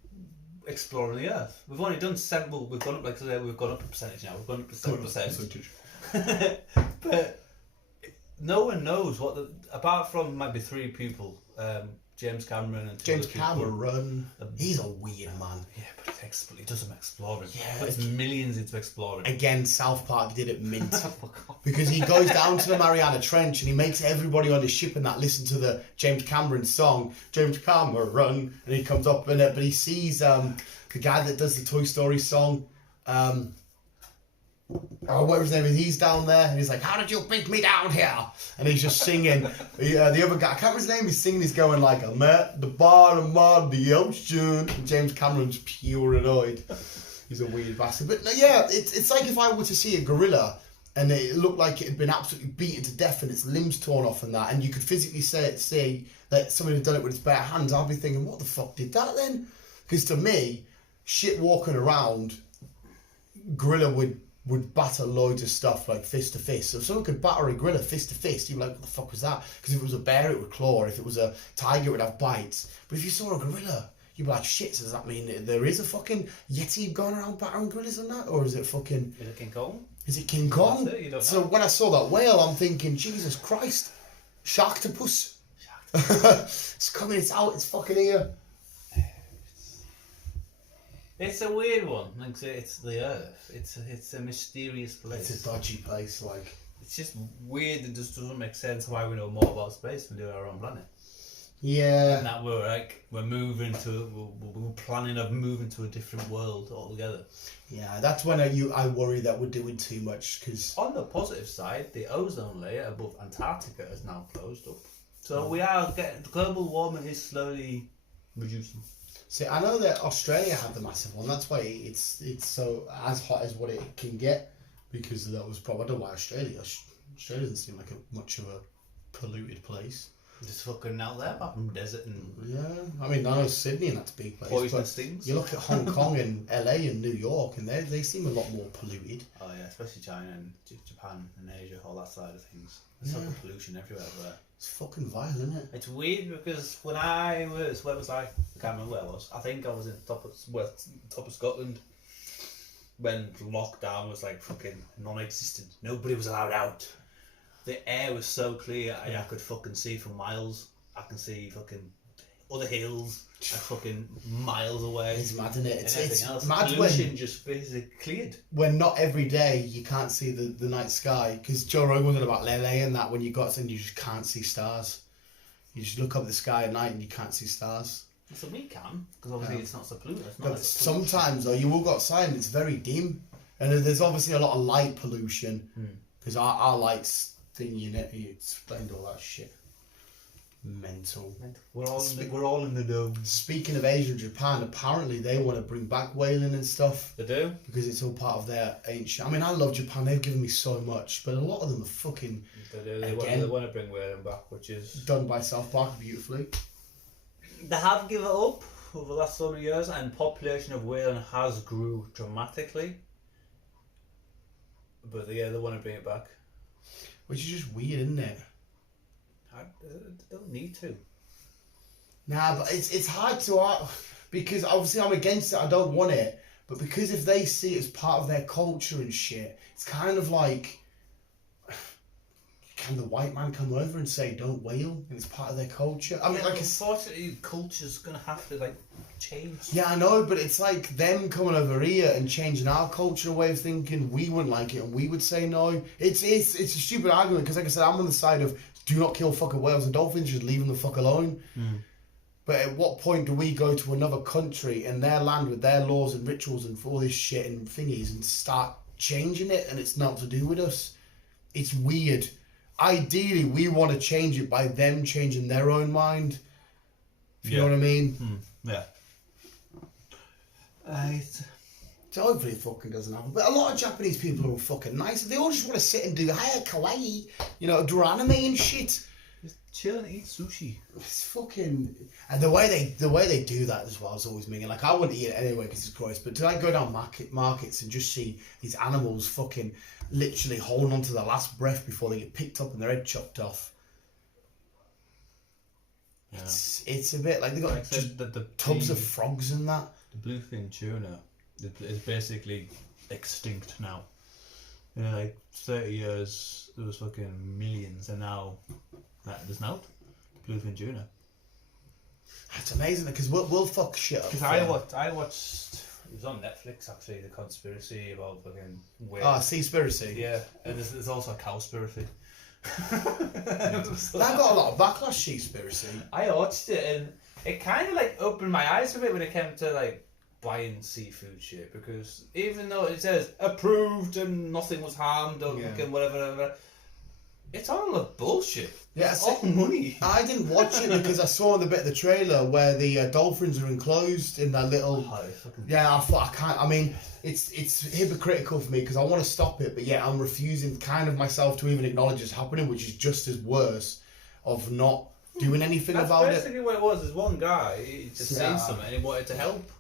Exploring the Earth. We've only done several. We've gone up we've gone up a percentage now. We've gone up to 7%. But no one knows apart from maybe 3 people, James Cameron and James Cameron. He's a weird man. Yeah, but he does some exploring. Yeah, Puts millions into exploring. Again, South Park did it mint. Because he goes down to the Mariana Trench and he makes everybody on his ship and that listen to the James Cameron song, James Cameron, and he comes up in it, but he sees the guy that does the Toy Story song, whatever his name is, he's down there and he's like, how did you bring me down here? And he's just singing. The other guy, I can't remember his name, he's singing, he's going like, I'm at the bottom of the ocean. And James Cameron's pure annoyed. He's a weird bastard. But no, yeah, it's like if I were to see a gorilla and it looked like it had been absolutely beaten to death and its limbs torn off and that, and you could physically say that somebody had done it with its bare hands, I'd be thinking, what the fuck did that then? Because to me, shit walking around, gorilla would batter loads of stuff like fist to fist. So if someone could batter a gorilla fist to fist, you'd be like, what the fuck was that? Because if it was a bear, it would claw. If it was a tiger, it would have bites. But if you saw a gorilla, you'd be like, shit, so does that mean that there is a fucking Yeti going around battering gorillas and that? Or is it fucking... Is it King Kong? Is it King Kong? That's it, you don't So know. when I saw that whale, I'm thinking, Jesus Christ, Sharktopus. It's coming, it's out, it's fucking here. It's a weird one. Like I say, it's the Earth. It's a mysterious place. It's a dodgy place, like... It's just weird. It just doesn't make sense why we know more about space than we do our own planet. Yeah. And that we're moving to, we're planning of moving to a different world altogether. Yeah, that's when I worry that we're doing too much, because... On the positive side, the ozone layer above Antarctica is now closed up. So we are getting, global warming is slowly reducing. See, I know that Australia had the massive one. That's why it's so as hot as what it can get, because that was probably, I don't know why Australia doesn't seem like much of a polluted place. Just fucking out there, apart from desert and Yeah, I mean, I know Sydney and that's a big place. poisonous But things. you look at Hong Kong and LA and New York, and they seem a lot more polluted. Oh yeah, especially China and Japan and Asia, all that side of things. There's fucking pollution everywhere there. It's fucking vile, isn't it? It's weird because where was I? I can't remember where I was. I think I was in top of Scotland when lockdown was like fucking non-existent. Nobody was allowed out. The air was so clear, I could fucking see for miles. I can see fucking other hills, like fucking miles away. It's mad, isn't it? And everything else. mad Pollution just basically cleared. when not every day you can't see the night sky, because Joe Rogan was on about LA and that when you got and you just can't see stars. You just look up at the sky at night and you can't see stars. So we can, because obviously it's not so polluted. It's not But as polluted. sometimes though, you will go outside and it's very dim, and there's obviously a lot of light pollution because our lights thing unit, you explained all that shit. Mental. We're all in the dome. Speaking of Asia and Japan, apparently they want to bring back whaling and stuff They do? because it's all part of their ancient. I mean, I love Japan; they've given me so much, but a lot of them are fucking They do. They Again. want to bring whaling back, which is... done by South Park beautifully. They have given it up over the last so many years, and population of whaling has grew dramatically. But yeah, they want to bring it back. Which is just weird, isn't it? They don't need to. Nah, but it's hard to because obviously I'm against it. I don't want it, but because if they see it as part of their culture and shit, it's kind of like, can the white man come over and say don't whale and it's part of their culture? I mean, like, unfortunately, culture's gonna have to like change. yeah, I know, but it's like them coming over here and changing our culture way of thinking. We wouldn't like it and we would say no. It's a stupid argument because, like I said, I'm on the side of do not kill fucking whales and dolphins, just leave them the fuck alone. But at what point do we go to another country and their land with their laws and rituals and all this shit and thingies and start changing it and it's not to do with us? It's weird. Ideally, we want to change it by them changing their own mind. If you know what I mean? Yeah. So hopefully it fucking doesn't happen. But a lot of Japanese people are all fucking nice. They all just want to sit and do kawaii, draw anime and shit. Just chill and eat sushi. It's fucking... And the way they do that as well is always meaning. Like, I wouldn't eat it anyway because it's gross, but to go down markets and just see these animals fucking literally holding on to their last breath before they get picked up and their head chopped off. Yeah. It's a bit like they got Like just the tubs of frogs and that. The bluefin tuna is basically extinct now. Like 30 years, there was fucking millions, and now there's no bluefin tuna. That's amazing because we'll fuck shit up. Because I watched. It was on Netflix actually. The conspiracy about fucking. Seaspiracy. Yeah, and there's also a cowspiracy. That got a lot of backlash. Seaspiracy. I watched it and it kind of like opened my eyes a bit when it came to like buying seafood shit, because even though it says approved and nothing was harmed or fucking whatever, it's all a bullshit. Yeah, it's all money. I didn't watch it because I saw the bit of the trailer where the dolphins are enclosed in that little. I thought I can't. I mean, it's hypocritical for me because I want to stop it, but yeah, I'm refusing kind of myself to even acknowledge it's happening, which is just as worse of not doing anything about it. That's basically what it was. There's one guy, he just seen something and he wanted to help,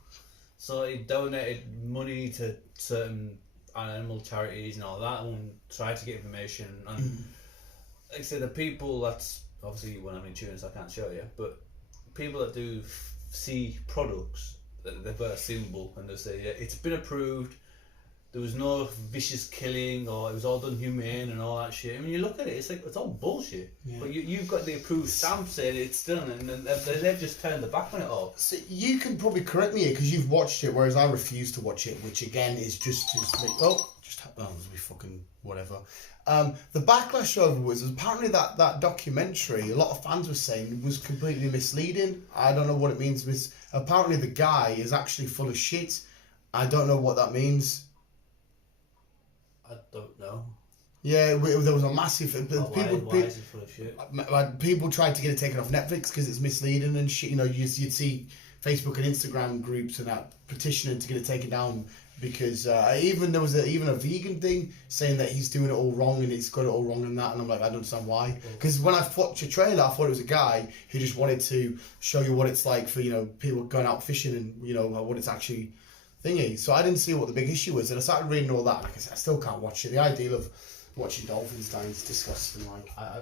so he donated money to certain animal charities and all that, and tried to get information and. Like I say, the people that's obviously when I'm in tune, so I can't show you, but people that do see products that they've got a symbol and they say, yeah, it's been approved, there was no vicious killing or it was all done humane and all that shit. I mean, you look at it, it's like it's all bullshit. Yeah. But you've got the approved stamp saying it's done, and they've just turned the back on it all. So you can probably correct me here because you've watched it, whereas I refuse to watch it, which again is just we fucking whatever. The backlash over was apparently that documentary, a lot of fans were saying was completely misleading. I don't know what it means. Apparently the guy is actually full of shit. I don't know what that means. I don't know. Yeah, there was a massive... Why is he full of shit? People tried to get it taken off Netflix because it's misleading and shit. You know, you'd see Facebook and Instagram groups and that petitioning to get it taken down because even there was even a vegan thing saying that he's doing it all wrong and he's got it all wrong and that, and I'm like, I don't understand why. Because when I watched a trailer, I thought it was a guy who just wanted to show you what it's like for, you know, people going out fishing and, you know, what it's actually thingy. So I didn't see what the big issue was, and I started reading all that because I still can't watch it. The idea of watching dolphins dying is disgusting. Like, I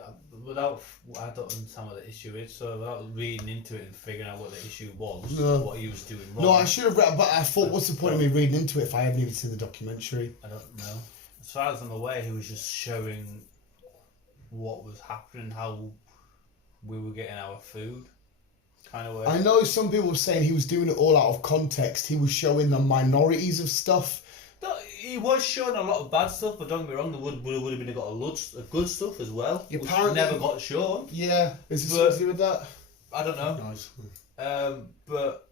don't understand what the issue is. So without reading into it and figuring out what the issue was, what he was doing wrong. No, I should have read, but I thought, what's the point of me reading into it if I haven't even seen the documentary? I don't know. As far as I'm aware, he was just showing what was happening, how we were getting our food. Kind of way. I know some people were saying he was doing it all out of context. He was showing the minorities of stuff. No, he was showing a lot of bad stuff, but don't get me wrong, there would have been a lot of good stuff as well, which never got shown. Yeah, is it something to do with that? I don't know. Nice. But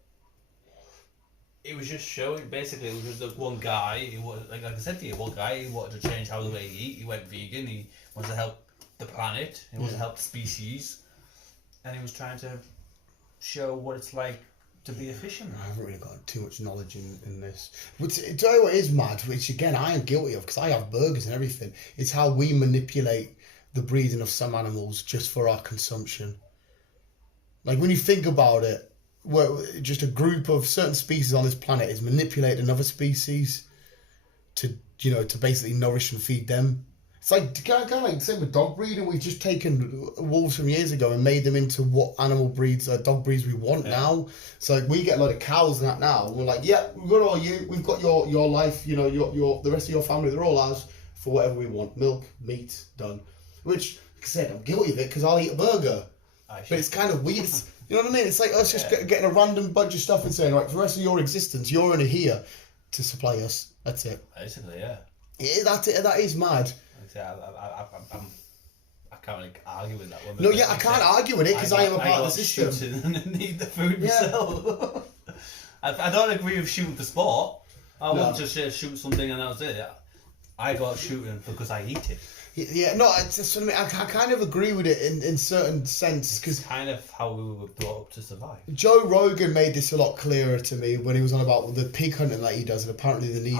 it was just showing, basically, it was just like one guy, like I said to you, one guy, he wanted to change how the way he eat, he went vegan, he wanted to help the planet, he wanted to help the species, and he was trying to show what it's like to be a fisherman. I haven't really got too much knowledge in this. But to tell you what is mad, which again I am guilty of because I have burgers and everything, it's how we manipulate the breeding of some animals just for our consumption. Like when you think about it, just a group of certain species on this planet is manipulating another species to, you know, to basically nourish and feed them. It's like kind of like same with dog breeding. We've just taken wolves from years ago and made them into what animal breeds, dog breeds we want now. So like, we get a lot of cows and that now. And we're like, yeah, we've got all you. We've got your life. You know, your the rest of your family. They're all ours for whatever we want. Milk, meat, done. Which, like I said, I'm guilty of it because I'll eat a burger. But it's kind of weird. You know what I mean? It's like us just getting a random bunch of stuff and saying, right, for the rest of your existence, you're only here to supply us. That's it. Basically, yeah. That is mad. I can't really argue with that one. No, yeah, I can't argue with it because I am a part of the system. And need the food myself. I don't agree with shooting for sport. I want to just shoot something and that was it. I got shooting because I eat it. Yeah, no, I kind of agree with it in certain sense because kind of how we were brought up to survive. Joe Rogan made this a lot clearer to me when he was on about the pig hunting that he does, and apparently they need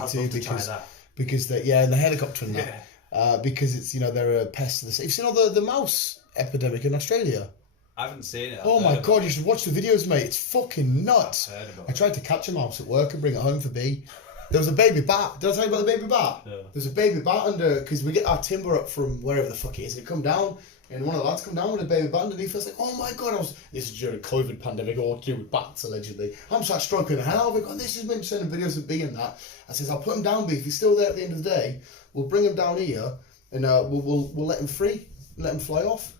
because in the helicopter and that. Yeah. Because it's, you know, they're a pest of the sea. You've seen all the mouse epidemic in Australia? I haven't seen it. Oh my god, you should watch the videos, mate. It's fucking nuts. I've heard about I tried to catch a mouse at work and bring it home for B. There was a baby bat. Did I tell you about the baby bat? No. There's a baby bat under, because we get our timber up from wherever the fuck it is, and it come down, and one of the lads come down with a baby bat underneath. I was like, oh my god, this is during COVID pandemic, all to do with bats, allegedly. I'm start stroking the hell out of it, going, this is meant to send videos of B and that. I says, I'll put him down, B. If he's still there at the end of the day, we'll bring him down here, and we'll let him free, let him fly off.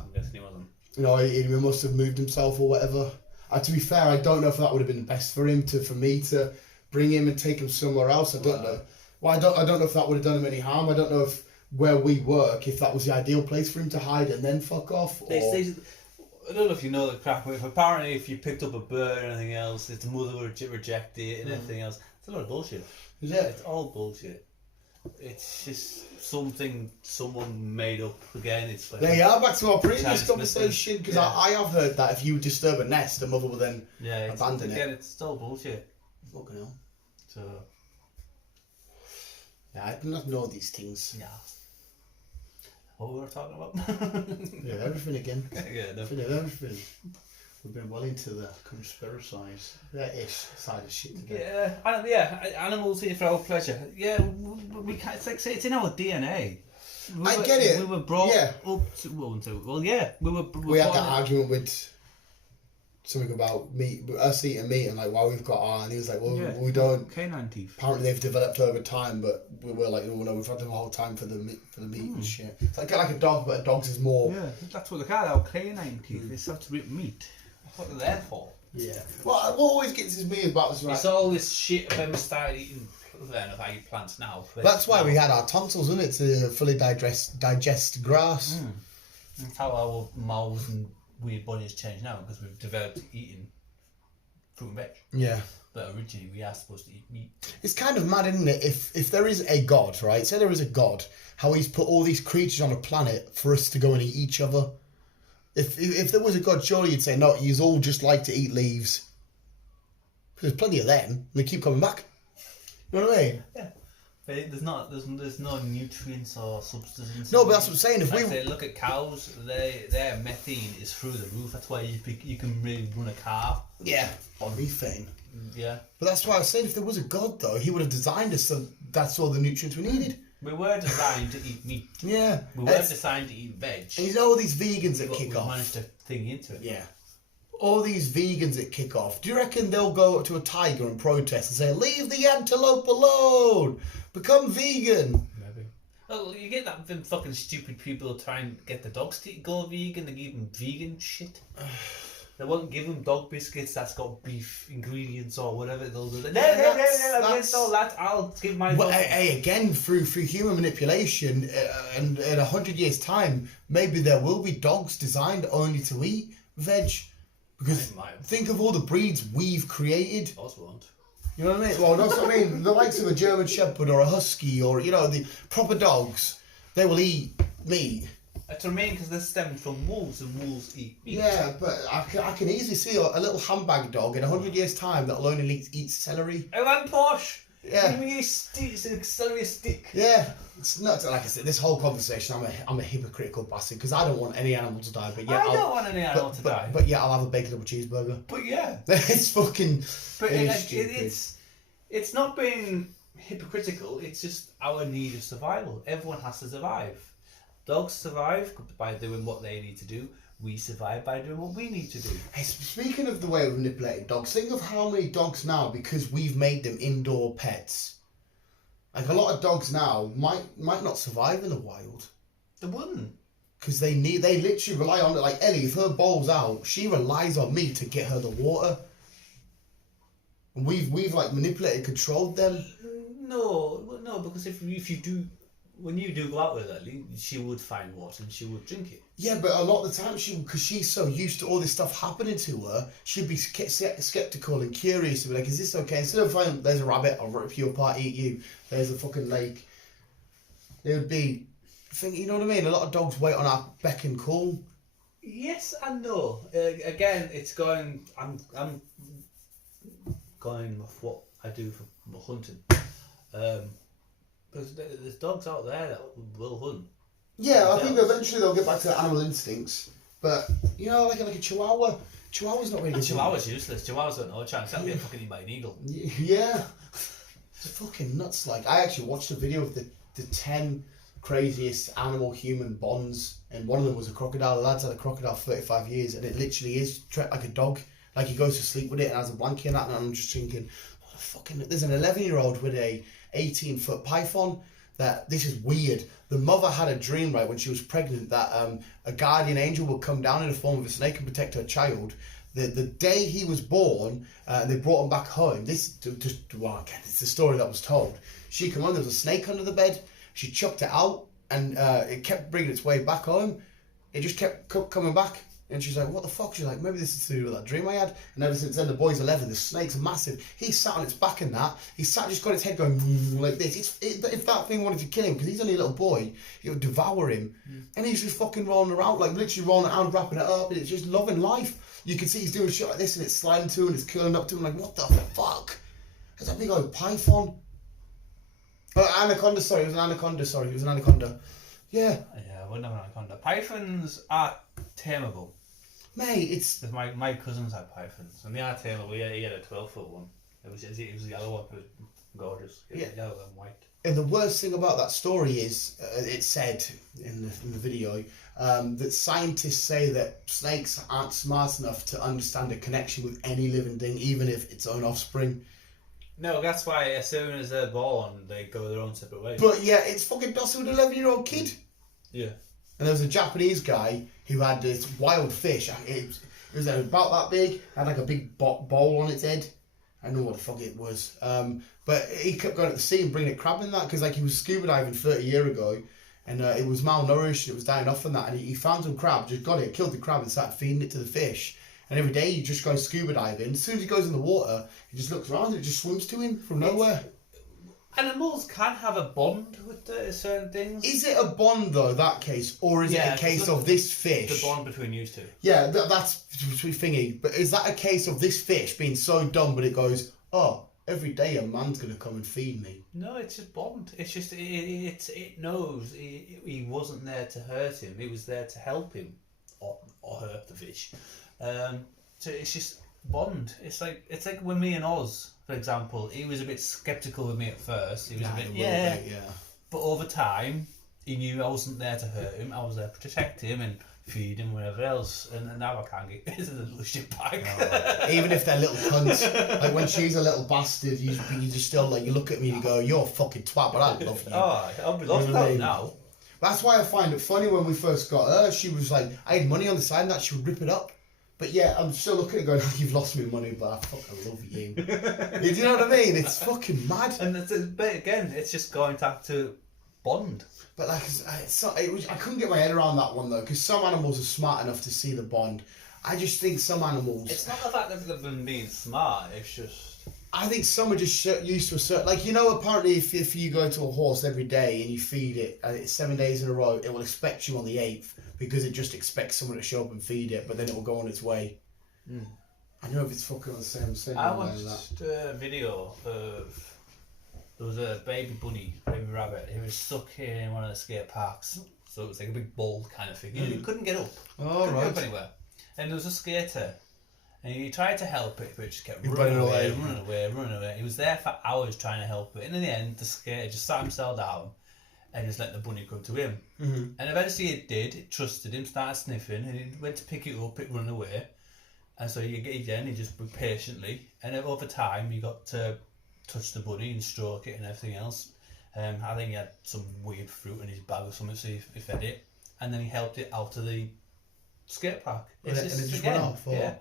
I'm guessing he wasn't. You know, he must have moved himself or whatever. To be fair, I don't know if that would have been best for me to bring him and take him somewhere else. I don't know. Well, I don't know if that would have done him any harm. I don't know if where we work, if that was the ideal place for him to hide and then fuck off. I don't know if you know the crack, but apparently if you picked up a bird or anything else, its mother would reject it and everything else. It's a lot of bullshit. Is it? It's all bullshit. It's just something someone made up again. It's like There you are, back to our previous Chance conversation, because yeah. I have heard that if you disturb a nest, the mother will then abandon again, it. it's still bullshit. Fucking hell. So Yeah, I do not know these things. yeah. What we were talking about? Yeah, everything again. Yeah, no. Everything. We've been well into the conspiracies. Yeah, ish side of shit again. Animals here for our pleasure. Yeah, we can't. It's like say it's in our DNA. I get it. We were brought Yeah. up to. Well, yeah, we We had brought that up- argument with something about meat, us eating meat, and like, why we've got our, and he was like, well, Yeah. we don't. canine teeth. Apparently they've developed over time, but we were like, oh no, we've had them the whole time for the meat and shit. It's like a dog, but a dog's is more. Yeah, that's what they call our canine teeth. It's such to rip meat. That's what they're there for. Yeah. Well, what always gets me about this, right? It's all this shit about we started eating. I don't know if I eat plants now. but That's why we had our tonsils, isn't it, to fully digest grass. That's how our mouths and weird bodies change now because we've developed eating fruit and veg. Yeah. But originally we are supposed to eat meat. It's kind of mad, isn't it? If there is a god, right? Say there is a god, how he's put all these creatures on a planet for us to go and eat each other. If there was a god, surely you'd say, no, you all just like to eat leaves. There's plenty of them, and they keep coming back. You know what I mean? Yeah. But there's no nutrients or substances. No, but that's what I'm saying. If Like we say, look at cows, their methane is through the roof. That's why you can really run a car. yeah, on methane. Yeah. But that's why I was saying, if there was a god, though, he would have designed us so that's all the nutrients we needed. We were designed to eat meat. Yeah. We weren't designed to eat veg. And you know all these vegans that But kick we off. managed to thing into it. Yeah. All these vegans that kick off. Do you reckon they'll go up to a tiger and protest and say, leave the antelope alone, become vegan? Maybe. Oh, you get that them fucking stupid people trying to get the dogs to go vegan. They give them vegan shit. They won't give them dog biscuits that's got beef ingredients or whatever. They'll do. No, against all that. I'll give my. Well, dog. hey, again, through human manipulation, and in 100 years' time, maybe there will be dogs designed only to eat veg. Because think of all the breeds we've created. Dogs won't. You know what I mean? Well, that's what I mean. The likes of a German Shepherd or a Husky or, you know, the proper dogs, they will eat meat. That's what I mean, because they're stemmed from wolves and wolves eat meat. Yeah, but I can easily see a little handbag dog in 100 years' time that'll only eat celery. Oh, I'm Porsche. Yeah. Give me a stick. It's an celery stick. Yeah, it's not like I said. This whole conversation, I'm a hypocritical bastard because I don't want any animal to die. But yeah, I don't want any animal to die. But yeah, I'll have a bacon double cheeseburger. But yeah. It's fucking. But it is stupid. it's not being hypocritical. It's just our need of survival. Everyone has to survive. Dogs survive by doing what they need to do. We survive by doing what we need to do. Hey, speaking of the way we've manipulated dogs, think of how many dogs now, because we've made them indoor pets. Like a lot of dogs now might not survive in the wild. They wouldn't. Because they literally rely on it. Like Ellie, if her bowl's out, she relies on me to get her the water. And we've like manipulated, controlled them. No, because if you do, when you do go out with her, she would find water and she would drink it. Yeah, but a lot of the time, because she's so used to all this stuff happening to her, she'd be skeptical and curious to be like, is this okay? Instead of finding, there's a rabbit, I'll rip you apart, eat you. There's a fucking lake. They would be thinking, you know what I mean? A lot of dogs wait on our beck and call. Yes and no. Again, it's going. I'm going with what I do for hunting. Because there's dogs out there that will hunt. Yeah, I think eventually they'll get back to their animal instincts. But, you know, like a chihuahua. Chihuahua's not really good. Chihuahua's useless. Chihuahua's got no chance. That'll get fucking eaten by an eagle. Yeah. It's fucking nuts. Like, I actually watched a video of the 10 craziest animal-human bonds, and one of them was a crocodile. The lad's had a crocodile for 35 years, and it literally is like a dog. Like, he goes to sleep with it and has a blanket and that, and I'm just thinking, what the fucking... There's an 11-year-old with a 18-foot python. That this is weird. The mother had a dream, right, when she was pregnant, that a guardian angel would come down in the form of a snake and protect her child. The day he was born, they brought him back home. This again, it's the story that was told. She came on. There was a snake under the bed. She chucked it out, and it kept bringing its way back home. It just kept coming back. And she's like, what the fuck? She's like, maybe this is to do with that dream I had. And ever since then, the boy's 11. The snake's massive. He sat on its back and that. He sat, just got his head going like this. If that thing wanted to kill him, because he's only a little boy, it would devour him. And he's just fucking rolling around, like literally rolling around, wrapping it up. And it's just loving life. You can see he's doing shit like this, and it's sliding to him, and it's curling up to him. Like, what the fuck? It's a big old python. Anaconda, sorry. It was an anaconda, sorry. It was an anaconda. Yeah. Yeah, I wouldn't have an anaconda. Pythons are tameable. Mate, it's... My cousins had pythons, and they are tameable. He had a 12-foot one. It was a yellow one. It was gorgeous. It was yellow and white. And the worst thing about that story is, it said in the video, that scientists say that snakes aren't smart enough to understand a connection with any living thing, even if its own offspring. No, that's why as soon as they're born, they go their own separate ways. But yeah, it's fucking docile with an 11-year-old kid. Yeah. And there was a Japanese guy who had this wild fish. It was about that big, had like a big bowl on its head. I don't know what the fuck it was. But he kept going to the sea and bringing a crab in that, because like he was scuba diving 30 years ago, and it was malnourished, it was dying off and that, and he found some crab, just got it, killed the crab and started feeding it to the fish. And every day he just goes scuba diving. As soon as he goes in the water, he just looks around and it just swims to him from nowhere. Animals can have a bond with certain things. Is it a bond though, that case, or is it a case of this fish? The bond between you two. Yeah, that's thingy. But is that a case of this fish being so dumb, but it goes, oh, every day a man's gonna come and feed me? No, it's just bond. It's just it knows he wasn't there to hurt him. He was there to help him, or hurt the fish. So it's just bond. It's like when me and Oz, for example, he was a bit sceptical with me at first. He was a bit yeah. But over time, he knew I wasn't there to hurt him. I was there to protect him and feed him, whatever else. And now I can't get his little shit back. Oh, even if they're little cunts, like when she's a little bastard, you just still like, you look at me and you go, you're a fucking twat, but I love you. Oh, I'll be lost out now. That's why I find it funny when we first got her. She was like, I had money on the side and that she would rip it up. But yeah, I'm still looking at it going, you've lost me money, but I fucking love you. Do you know what I mean? It's fucking mad. And but again, it's just going back to bond. But like, I couldn't get my head around that one though, because some animals are smart enough to see the bond. I just think some animals... It's not the fact that they've been being smart, it's just... I think some are just used to a certain... Like, you know, apparently if you go to a horse every day and you feed it, and it's 7 days in a row, it will expect you on the 8th, because it just expects someone to show up and feed it, but then it will go on its way. Mm. I don't know if it's fucking the same I watched a video of... There was a baby rabbit, who was stuck in one of the skate parks. So it was like a big bowl kind of thing. He couldn't get up. Couldn't get up anywhere. And there was a skater. And he tried to help it, but it just kept running away. He was there for hours trying to help it. And in the end, the skater just sat himself down and just let the bunny come to him. Mm-hmm. And eventually it did. It trusted him, started sniffing, and he went to pick it up, it ran away. And so he just patiently. And over time, he got to touch the bunny and stroke it and everything else. I think he had some weird fruit in his bag or something, so he fed it. And then he helped it out of the skate park. And it just went off? Or? Yeah.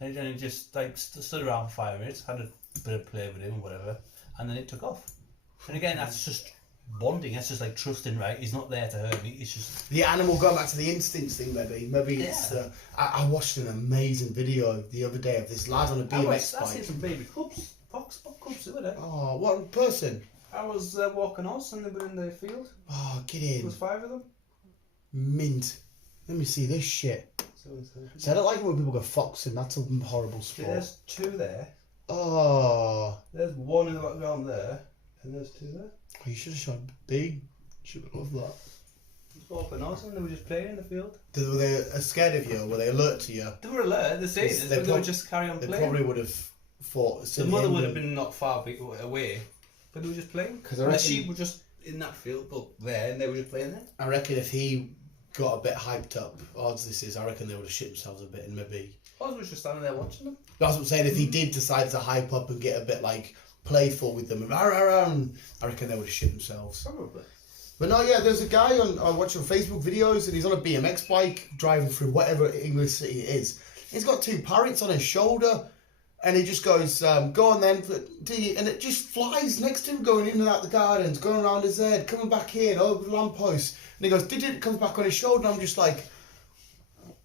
And he just like stood around for 5 minutes, had a bit of play with him or whatever, and then it took off. And again, that's just bonding. That's just like trusting, right? He's not there to hurt me. It's just the animal going back to the instincts thing. Maybe it's. I watched an amazing video the other day of this lad on a BMX bike. I seen some baby cubs, fox cubs, were there? Oh, what person? I was walking us and they were in the field. Oh, get in. There was 5 of them. Mint. Let me see this shit. So I don't like it when people go foxing. That's a horrible sport. See, there's 2 there. Oh. There's 1 in the background there, and there's 2 there. Oh, you should have shot big. You should have loved that. I was walking us and they were just playing in the field. Were they scared of you? Were they alert to you? They were alert. They say this, but they would just carry on playing. They probably would have fought. The mother would have been not far away, but they were just playing. Because the sheep were just in that field, but there, and they were just playing there. I reckon if he got a bit hyped up, odds this is, I reckon they would have shit themselves a bit and maybe... Oz was just standing there watching them. That's what I'm saying, if he did decide to hype up and get a bit like playful with them, and I reckon they would have shit themselves. Probably. But no, yeah, there's a guy on watching Facebook videos and he's on a BMX bike driving through whatever English city it is. He's got 2 parrots on his shoulder, and he just goes, go on then, and it just flies next to him, going in and out the gardens, going around his head, coming back in, over the lamppost. And he goes, it comes back on his shoulder, and I'm just like, what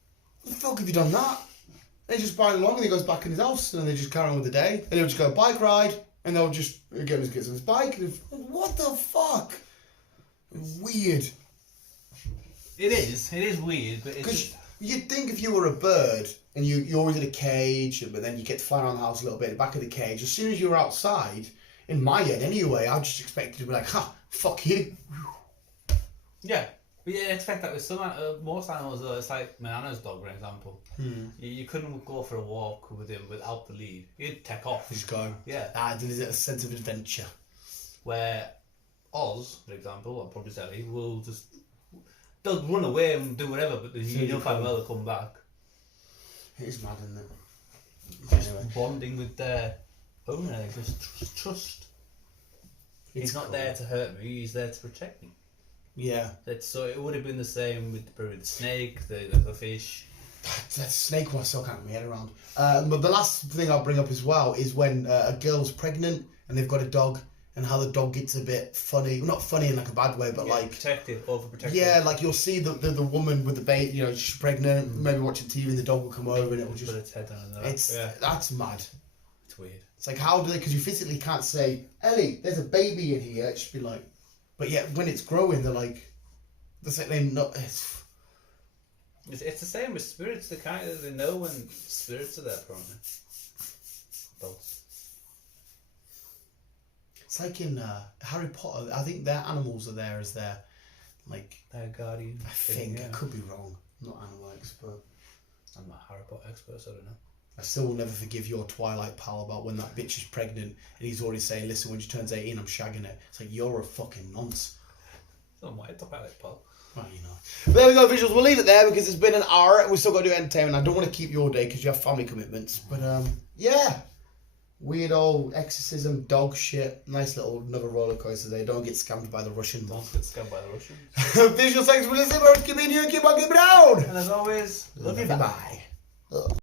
the fuck have you done that? And he just buying along, and he goes back in his house, and they just carry on with the day. And he'll just go bike ride, and they'll just get his kids on his bike. And what the fuck? Weird. It is weird, but it's Because you'd think if you were a bird and you're always in a cage, but then you get to fly around the house a little bit, back of the cage, as soon as you're outside, in my head anyway, I just expected to be like, ha, fuck you. yeah. But you expect that with some most animals though. It's like my nana's dog, for example. You couldn't go for a walk with him without the lead. He'd take off. Just go. Yeah. There's a sense of adventure. Where Oz, for example, or probably Sally, they'll run away and do whatever, but you know quite well they'll come back. It is mad, isn't it? Just Anyway. bonding with their owner, just trust. He's not there to hurt me, he's there to protect me. Yeah. So it would have been the same with the snake, the fish. That snake one I still can't get my head around. But the last thing I'll bring up as well is when a girl's pregnant and they've got a dog, and how the dog gets a bit funny. Not funny in like a bad way, but like... Protective, overprotective. Yeah, like you'll see the woman with the baby, she's pregnant, maybe watching TV, and the dog will come over and it will just... Put its head down and That's mad. It's weird. It's like, how do they... Because you physically can't say, Ellie, there's a baby in here. It should be like... But yet, when it's growing, they're like... They're not... It's the same with spirits. They know when spirits are there, probably. Both. It's like in Harry Potter. I think their animals are there as their, like... Their guardian. I think. I could be wrong. I'm not an animal expert. I'm not a Harry Potter expert, so I don't know. I still will never forgive your Twilight pal about when that bitch is pregnant and he's already saying, listen, when she turns 18, I'm shagging it. It's like, you're a fucking nonce. Oh my, Twilight pal. Well, you know. But there we go, visuals. We'll leave it there because it's been an hour and we've still got to do entertainment. I don't want to keep your day because you have family commitments. But, yeah. Weird old exorcism, dog shit. Nice little another roller coaster there. Don't get scammed by the Russians. Don't get scammed by the Russians. Visuals, thanks for listening. Keep in here, keep on keeping down. And as always, love you. Bye. Ugh.